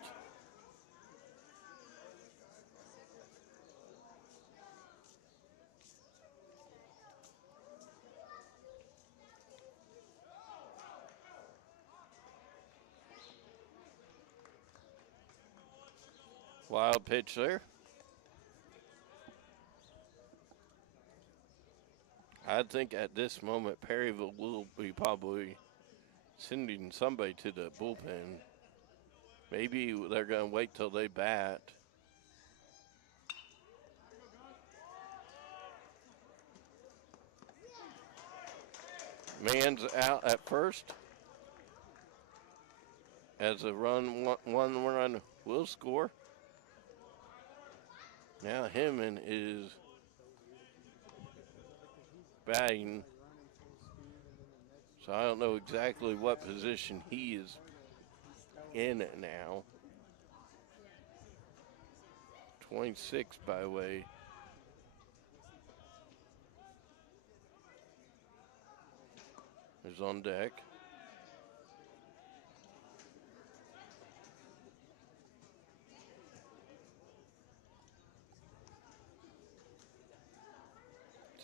Wild pitch there. I think at this moment Perryville will be probably sending somebody to the bullpen. Maybe they're going to wait till they bat. Man's out at first. As a one run will score. Now Hemman is batting. So I don't know exactly what position he is in now. 26 by way. Is on deck.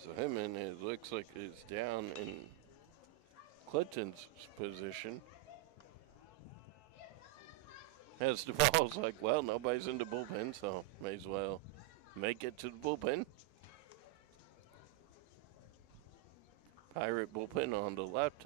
So Hemman, it looks like is down in Clinton's position. As the ball's like, well, nobody's in the bullpen, so may as well make it to the bullpen. Pirate bullpen on the left.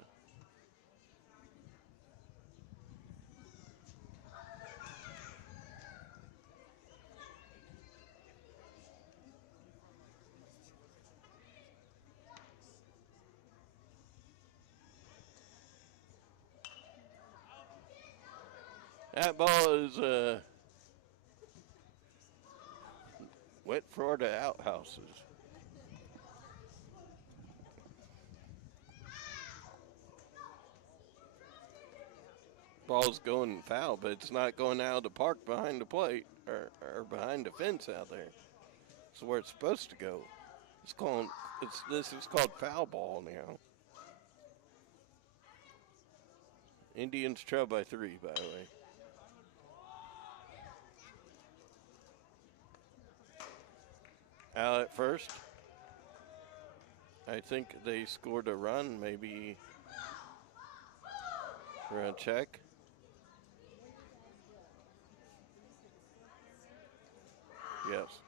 That ball is wet Florida outhouses. Ball's going foul, but it's not going out of the park behind the plate or behind the fence out there. It's where it's supposed to go. This is called foul ball now. Indians trail by 3, by the way. Out at first. I think they scored a run. Maybe we're going to check. Yes.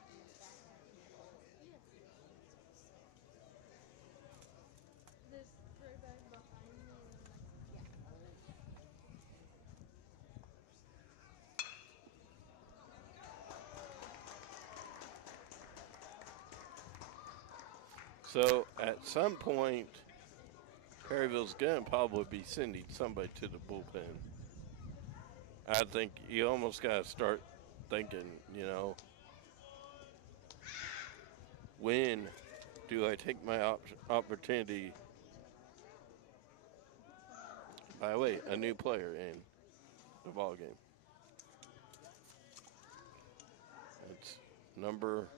This right back behind me. Yeah. So at some point, Perryville's going to probably be sending somebody to the bullpen. I think you almost got to start thinking, when do I take my opportunity? By the way, a new player in the ball game. It's number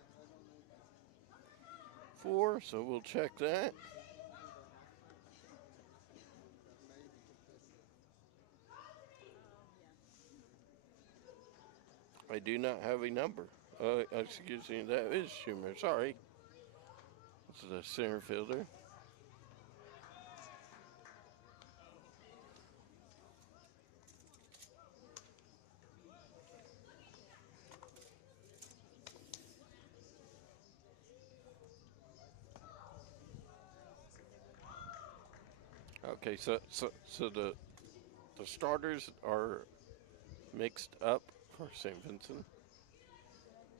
4, so we'll check that. I do not have a number. Excuse me, that is Schumer. Sorry. This is a center fielder. Okay, so the starters are mixed up for St. Vincent.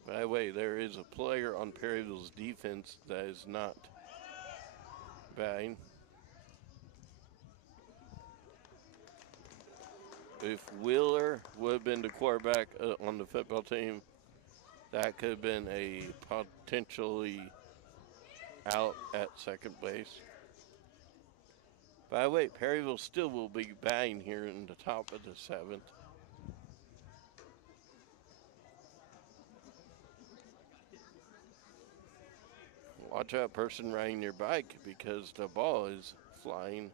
By the way, there is a player on Perryville's defense that is not batting. If Wheeler would have been the quarterback on the football team, that could have been a potentially out at second base. By the way, Perryville still will be batting here in the top of the 7th. Watch out, person riding your bike, because the ball is flying.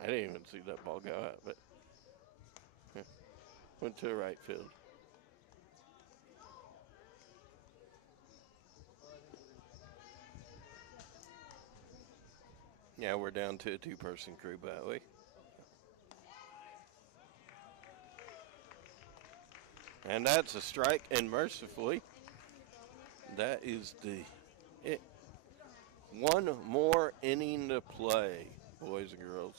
I didn't even see that ball go out, but went to the right field. Yeah, we're down to a 2-person crew, by the way. And that's a strike, and mercifully, that is it. One more inning to play, boys and girls.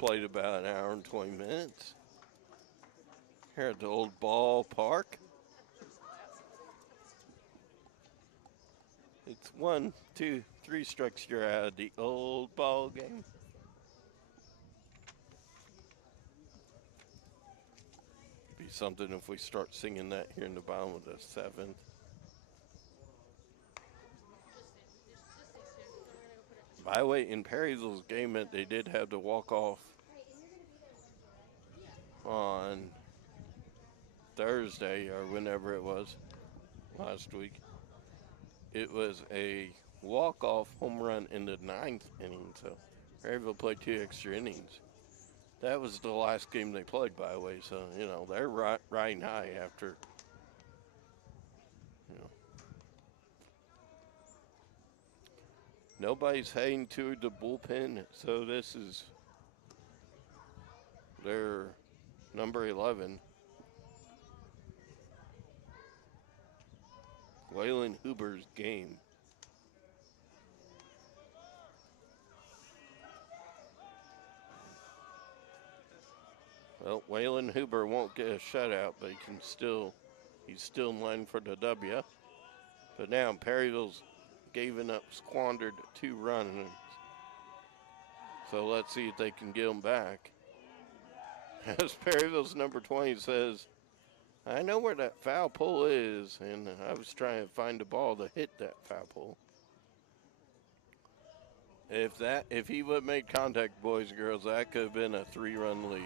Played about an hour and 20 minutes here at the old ballpark. It's 1, 2, 3 strikes you're out of the old ball game. Be something if we start singing that here in the bottom of the 7th. By the way, in Perryville's game, they did have to walk off on Thursday or whenever it was last week. It was a walk-off home run in the 9th inning, so Perryville played 2 extra innings. That was the last game they played, by the way, so, you know, they're riding high after, you know. Nobody's heading to the bullpen, so this is their number 11. Waylon Huber's game. Well, Waylon Huber won't get a shutout, but he's still in line for the W. But now Perryville's squandered 2 runs. So let's see if they can get them back. As Perryville's number 20 says, I know where that foul pole is, and I was trying to find the ball to hit that foul pole. If he would have made contact, boys and girls, that could have been a 3-run lead.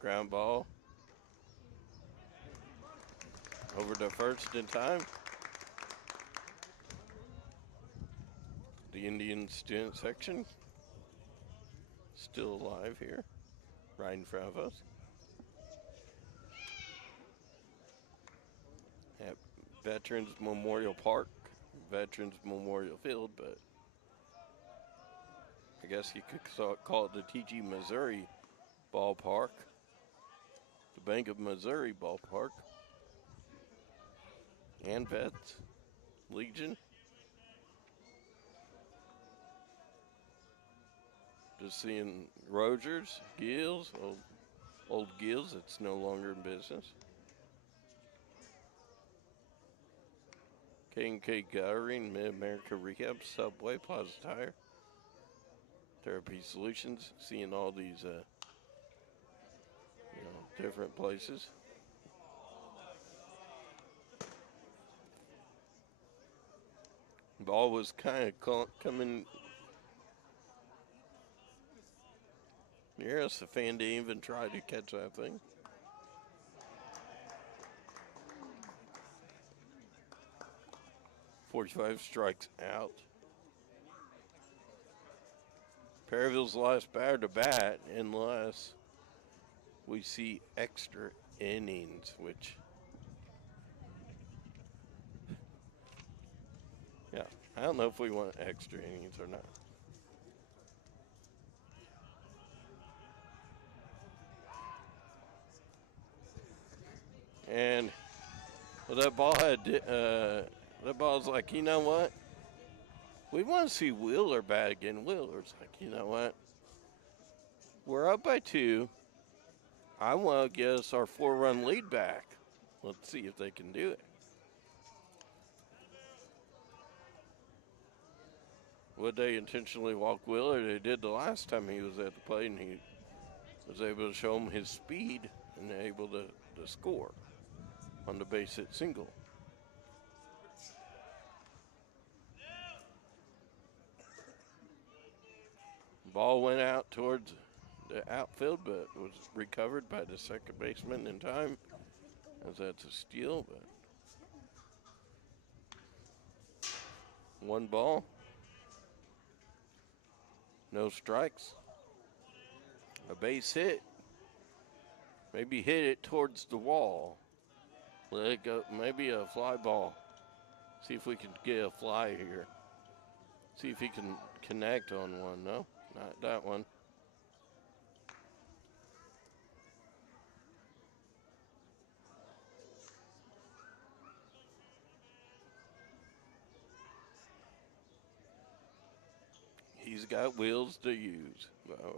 Ground ball. Over to first in time. The Indian student section still alive here, right in front of us. At Veterans Memorial Park, Veterans Memorial Field, but I guess you could call it the TG Missouri Ballpark, the Bank of Missouri Ballpark, and Vets Legion. Just seeing Rogers, Gills, old Gills that's no longer in business. K&K Guttering, Mid-America Rehab, Subway, Plaza Tire, Therapy Solutions. Seeing all these, different places. Ball was kind of coming near us. The fan didn't even try to catch that thing. .45 strikes out. Perryville's last batter to bat unless we see extra innings, which, yeah, I don't know if we want extra innings or not. And well, that ball's like, you know what? We want to see Wheeler bat again. Wheeler's like, you know what? We're up by 2. I want to get us our 4-run lead back. Let's see if they can do it. Would they intentionally walk Wheeler? They did the last time he was at the plate, and he was able to show him his speed and able to score on the base hit single. Ball went out towards the outfield, but was recovered by the second baseman in time, as that's a steal. But 1 ball, No strikes. A base hit. Maybe hit it towards the wall. Let it go. Maybe a fly ball. See if we can get a fly here. See if he can connect on one. No, not that one. He's got wheels to use, by the way.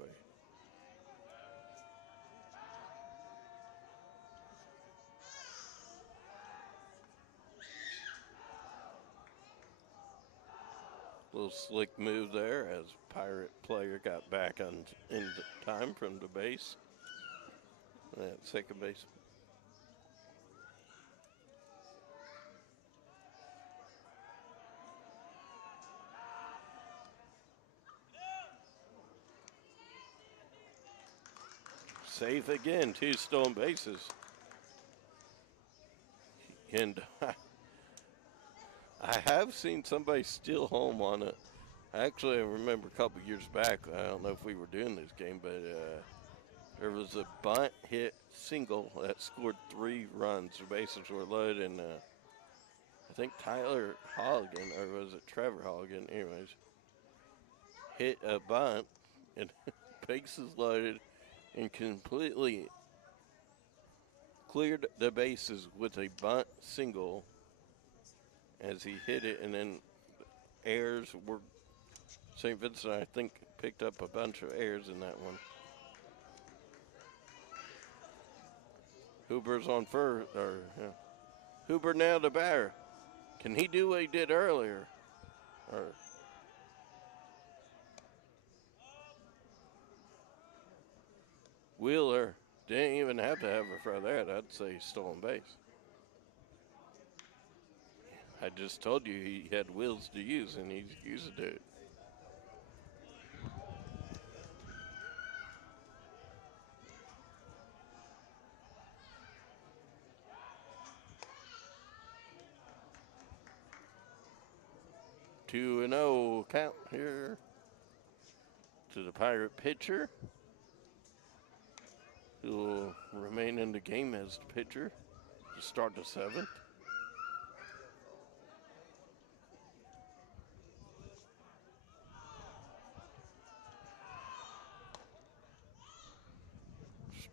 Little slick move there as Pirate player got back in time from the base. That second base. Safe again, 2 stolen bases. And I have seen somebody steal home on it. Actually, I remember a couple years back, I don't know if we were doing this game, but there was a bunt hit single that scored 3 runs. The bases were loaded, and I think Tyler Holligan, or was it Trevor Holligan, anyways, hit a bunt and bases loaded and completely cleared the bases with a bunt single as he hit it, and then errors were St. Vincent, I think, picked up a bunch of errors in that one. Huber's on first, or yeah. Huber now the batter. Can he do what he did earlier? Or Wheeler didn't even have to have a throw there. I'd say stolen base. I just told you he had wheels to use, and he's using it. Two and 0 count here to the Pirate pitcher, who will remain in the game as the pitcher to start the 7th.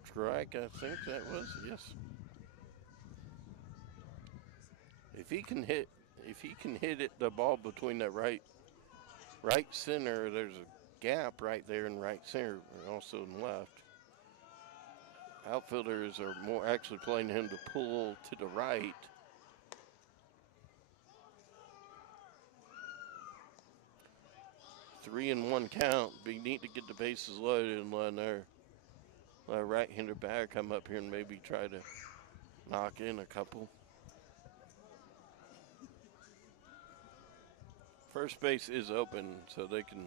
Strike, I think that was, yes. If he can hit the ball between that right center, there's a gap right there in right center, and also in left. Outfielders are more actually playing him to pull to the right. Three and 1 count. We need to get the bases loaded and let our right-hander batter come up here and maybe try to knock in a couple. First base is open, so they can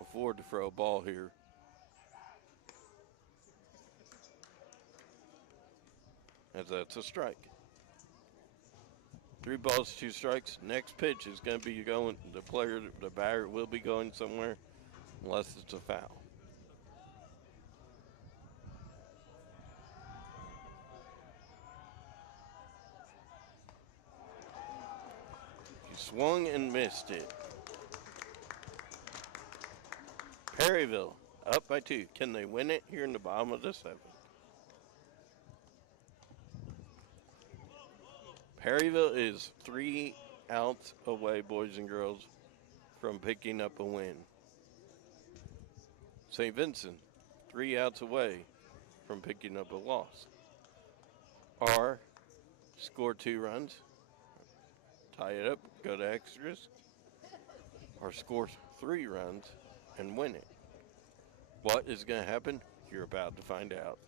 afford to throw a ball here. As that's a strike. 3 balls, 2 strikes. Next pitch is going to be going, the batter will be going somewhere unless it's a foul. He swung and missed it. Perryville up by 2. Can they win it here in the bottom of the 7th? Perryville is 3 outs away, boys and girls, from picking up a win. St. Vincent, 3 outs away from picking up a loss. Or score 2 runs, tie it up, go to extras, or score 3 runs and win it. What is going to happen? You're about to find out.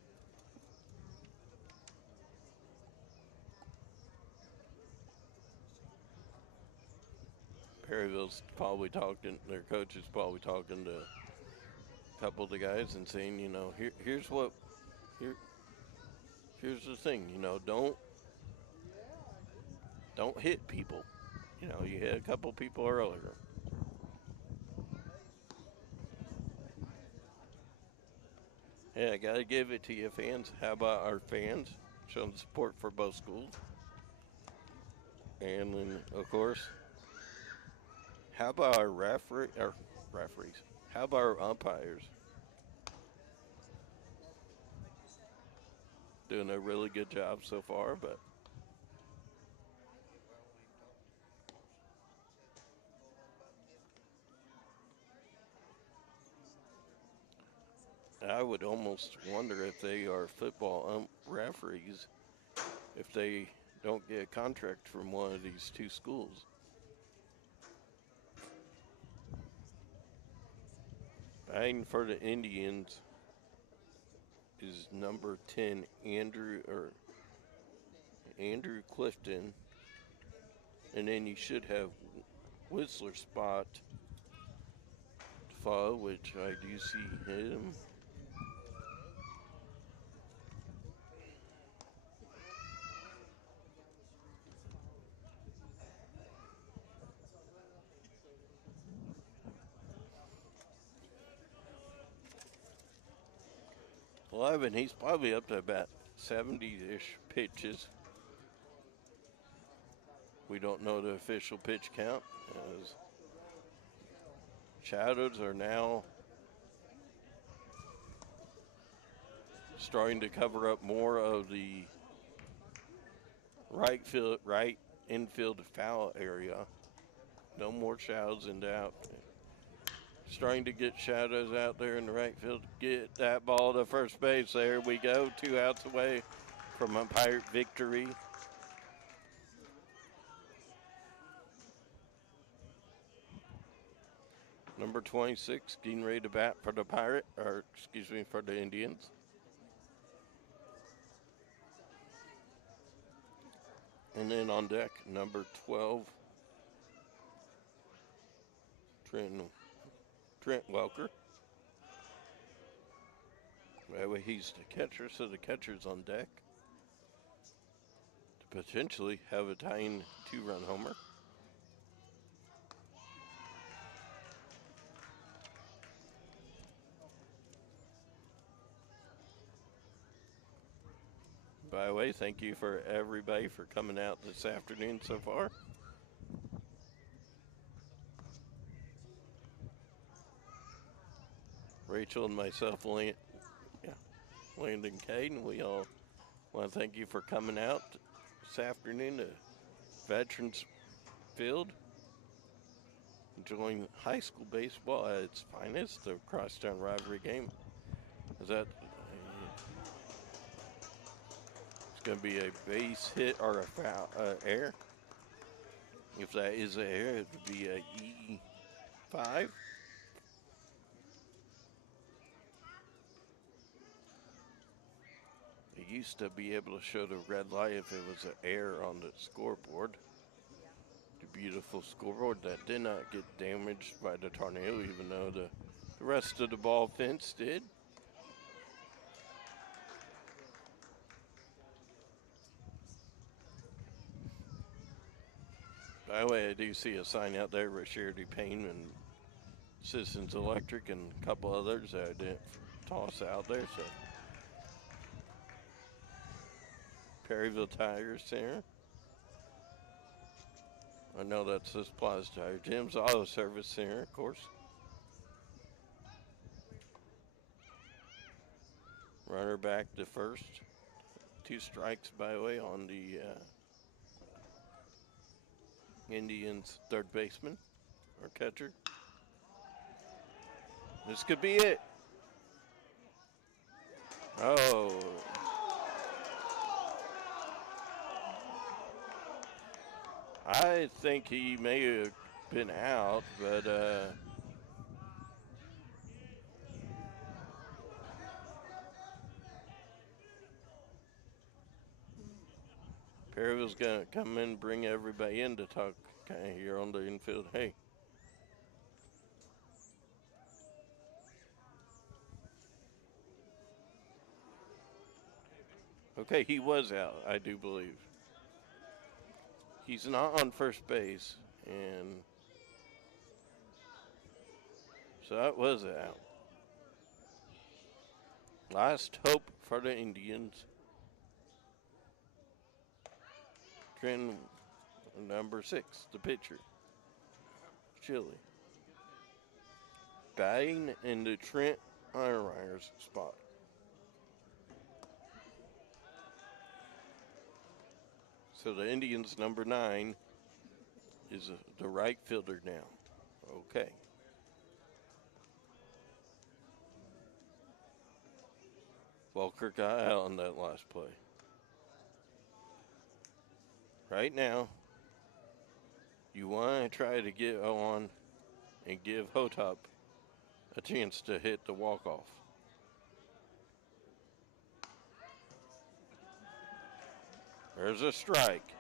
Perryville's probably talking, their coach is probably talking to a couple of the guys and saying, you know, here's the thing, you know, don't hit people. You know, you hit a couple people earlier. Yeah, I gotta give it to you, fans. How about our fans showing support for both schools? And then, of course, how about our referees? How about our umpires? Doing a really good job so far, but I would almost wonder if they are football referees if they don't get a contract from one of these two schools. Batting for the Indians is number 10, Andrew Clifton, and then you should have Whistler spot to follow, which I do see him. 11, he's probably up to about 70-ish pitches. We don't know the official pitch count, as shadows are now starting to cover up more of the right infield foul area. No more shadows in doubt. Starting to get shadows out there in the right field. Get that ball to first base. There we go. 2 outs away from a Pirate victory. Number 26 getting ready to bat for the for the Indians. And then on deck, number 12, Trent Welker. That way he's the catcher, so the catcher's on deck to potentially have a tying 2-run homer. By the way, thank you for everybody for coming out this afternoon so far. Rachel and myself, Landon Caden, we all want to thank you for coming out this afternoon to Veterans Field, enjoying high school baseball at its finest, the crosstown rivalry game. Is that it's going to be a base hit or a foul error? If that is an error, it would be a E5. It used to be able to show the red light if it was an error on the scoreboard. The beautiful scoreboard that did not get damaged by the tornado, even though the rest of the ball fence did. By the way, I do see a sign out there with Charity Payne and Citizens Electric and a couple others that I didn't toss out there. So Perryville Tire Center. I know that's this Plaza Tire. Jim's Auto Service Center, of course. Runner back to first. 2 strikes, by the way, on the Indians' third baseman or catcher. This could be it. Oh. I think he may have been out, but Perryville's going to come in and bring everybody in to talk kind of here on the infield. Hey. Okay, he was out, I do believe. He's not on first base, and so that was out. Last hope for the Indians. Trend number 6, the pitcher. Chili. Batting into Trent Ironrider's spot. So the Indians' number 9 is the right fielder now. Okay. Walker got out on that last play. Right now, you want to try to get on and give Hotop a chance to hit the walk-off. There's a strike.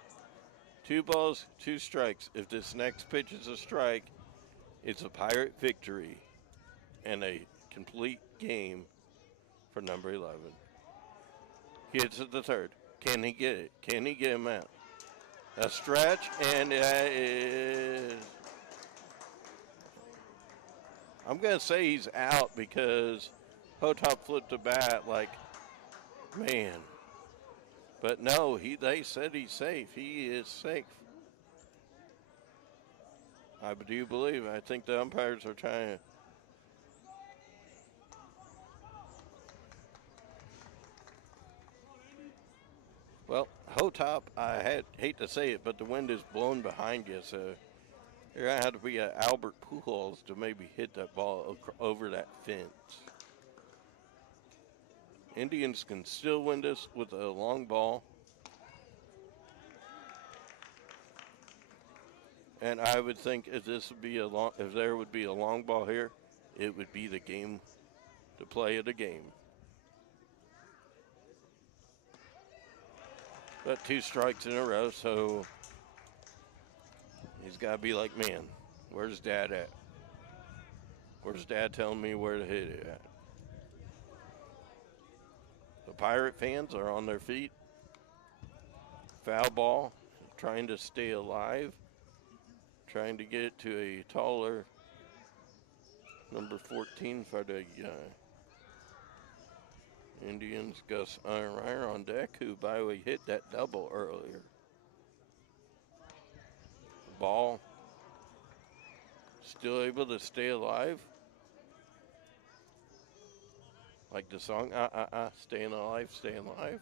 2 balls, 2 strikes. If this next pitch is a strike, it's a Pirate victory and a complete game for number 11. He hits at the third. Can he get it? Can he get him out? A stretch, and that is... I'm going to say he's out because Hotop flipped the bat like, man. But no, they said he's safe. He is safe. I do believe. I think the umpires are trying to... Well, Hotop, I hate to say it, but the wind is blowing behind you, so you're going to have to be an Albert Pujols to maybe hit that ball over that fence. Indians can still win this with a long ball. And I would think if there would be a long ball here, it would be the play of the game. But 2 strikes in a row, so he's got to be like, man, where's Dad at? Where's Dad telling me where to hit it at? The Pirate fans are on their feet. Foul ball, trying to stay alive, trying to get it to a taller number 14 for the Indians. Gus Ironrider on deck, who, by the way, hit that double earlier. Ball still able to stay alive. Like the song, staying alive, staying alive.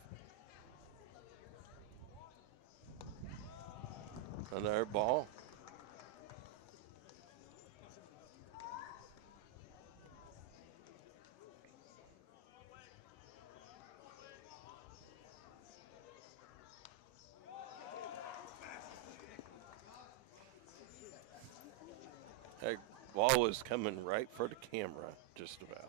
Another ball. That ball was coming right for the camera, just about.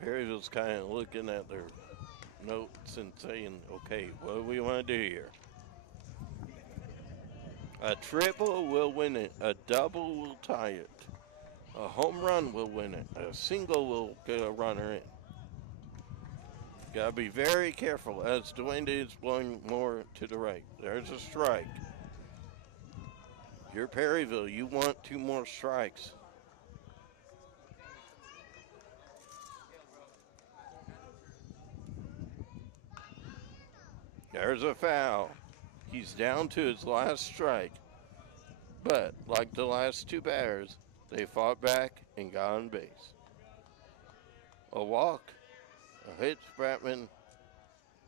Perryville's kind of looking at their notes and saying, okay, what do we want to do here? A triple will win it. A double will tie it. A home run will win it. A single will get a runner in. Got to be very careful as the wind is blowing more to the right. There's a strike. You're Perryville. You want 2 more strikes. There's a foul. He's down to his last strike. But, like the last 2 batters, they fought back and got on base. A walk, a hit, Spratman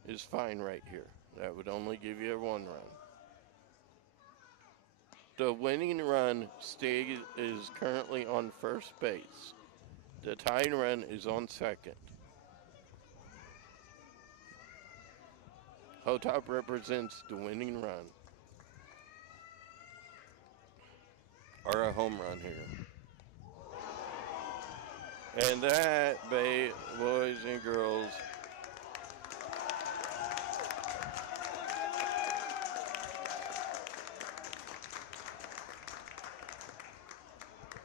is fine right here. That would only give you a 1 run. The winning run is currently on first base. The tying run is on second. Hotop represents the winning run. Or a home run here. And that, boys and girls,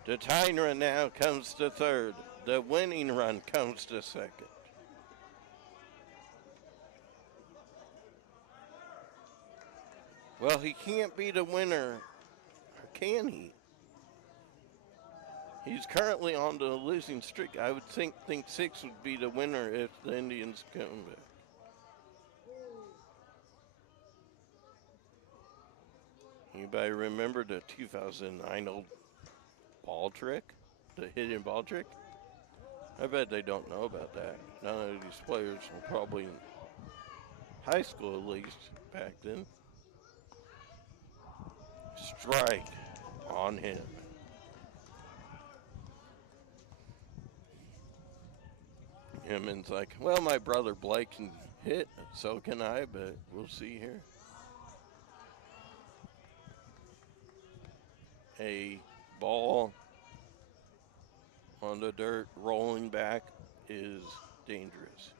the tying run now comes to third. The winning run comes to second. Well, he can't be the winner, or can he? He's currently on the losing streak. I would think 6 would be the winner if the Indians come back. Anybody remember the 2009 old ball trick? The hidden ball trick? I bet they don't know about that. None of these players were probably in high school at least back then. Strike on him. Himmon's like, well, my brother Blake can hit, so can I, but we'll see here. A ball on the dirt rolling back is dangerous.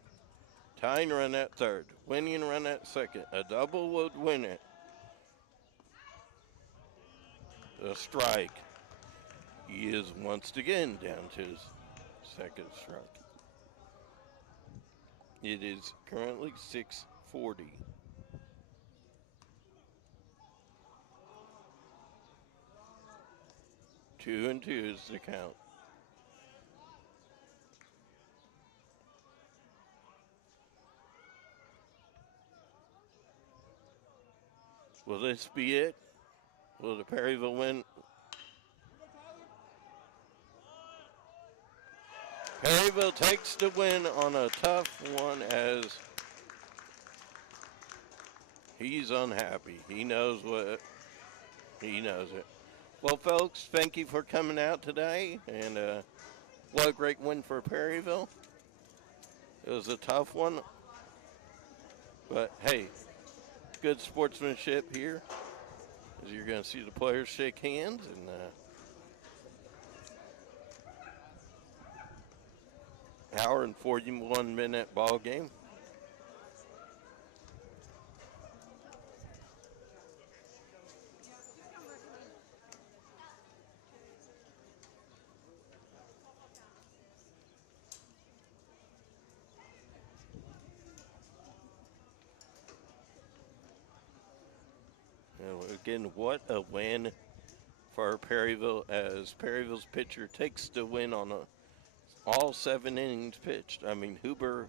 Tying run at third, winning run at second. A double would win it. A strike. He is once again down to his second strike. It is currently 6:40. Two and two is the count. Will this be it? Will the Perryville win? Perryville takes the win on a tough one as he's unhappy. He knows it. Well, folks, thank you for coming out today, and what a great win for Perryville. It was a tough one, but hey, good sportsmanship here, as you're going to see the players shake hands, and hour and 41-minute ball game. Again, what a win for Perryville, as Perryville's pitcher takes the win on all 7 innings pitched. I mean, Huber,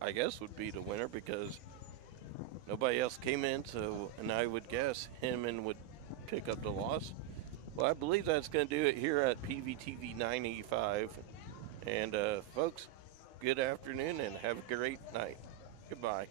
I guess, would be the winner because nobody else came in, and I would guess Hinman would pick up the loss. Well, I believe that's going to do it here at PVTV 985. And folks, good afternoon and have a great night. Goodbye.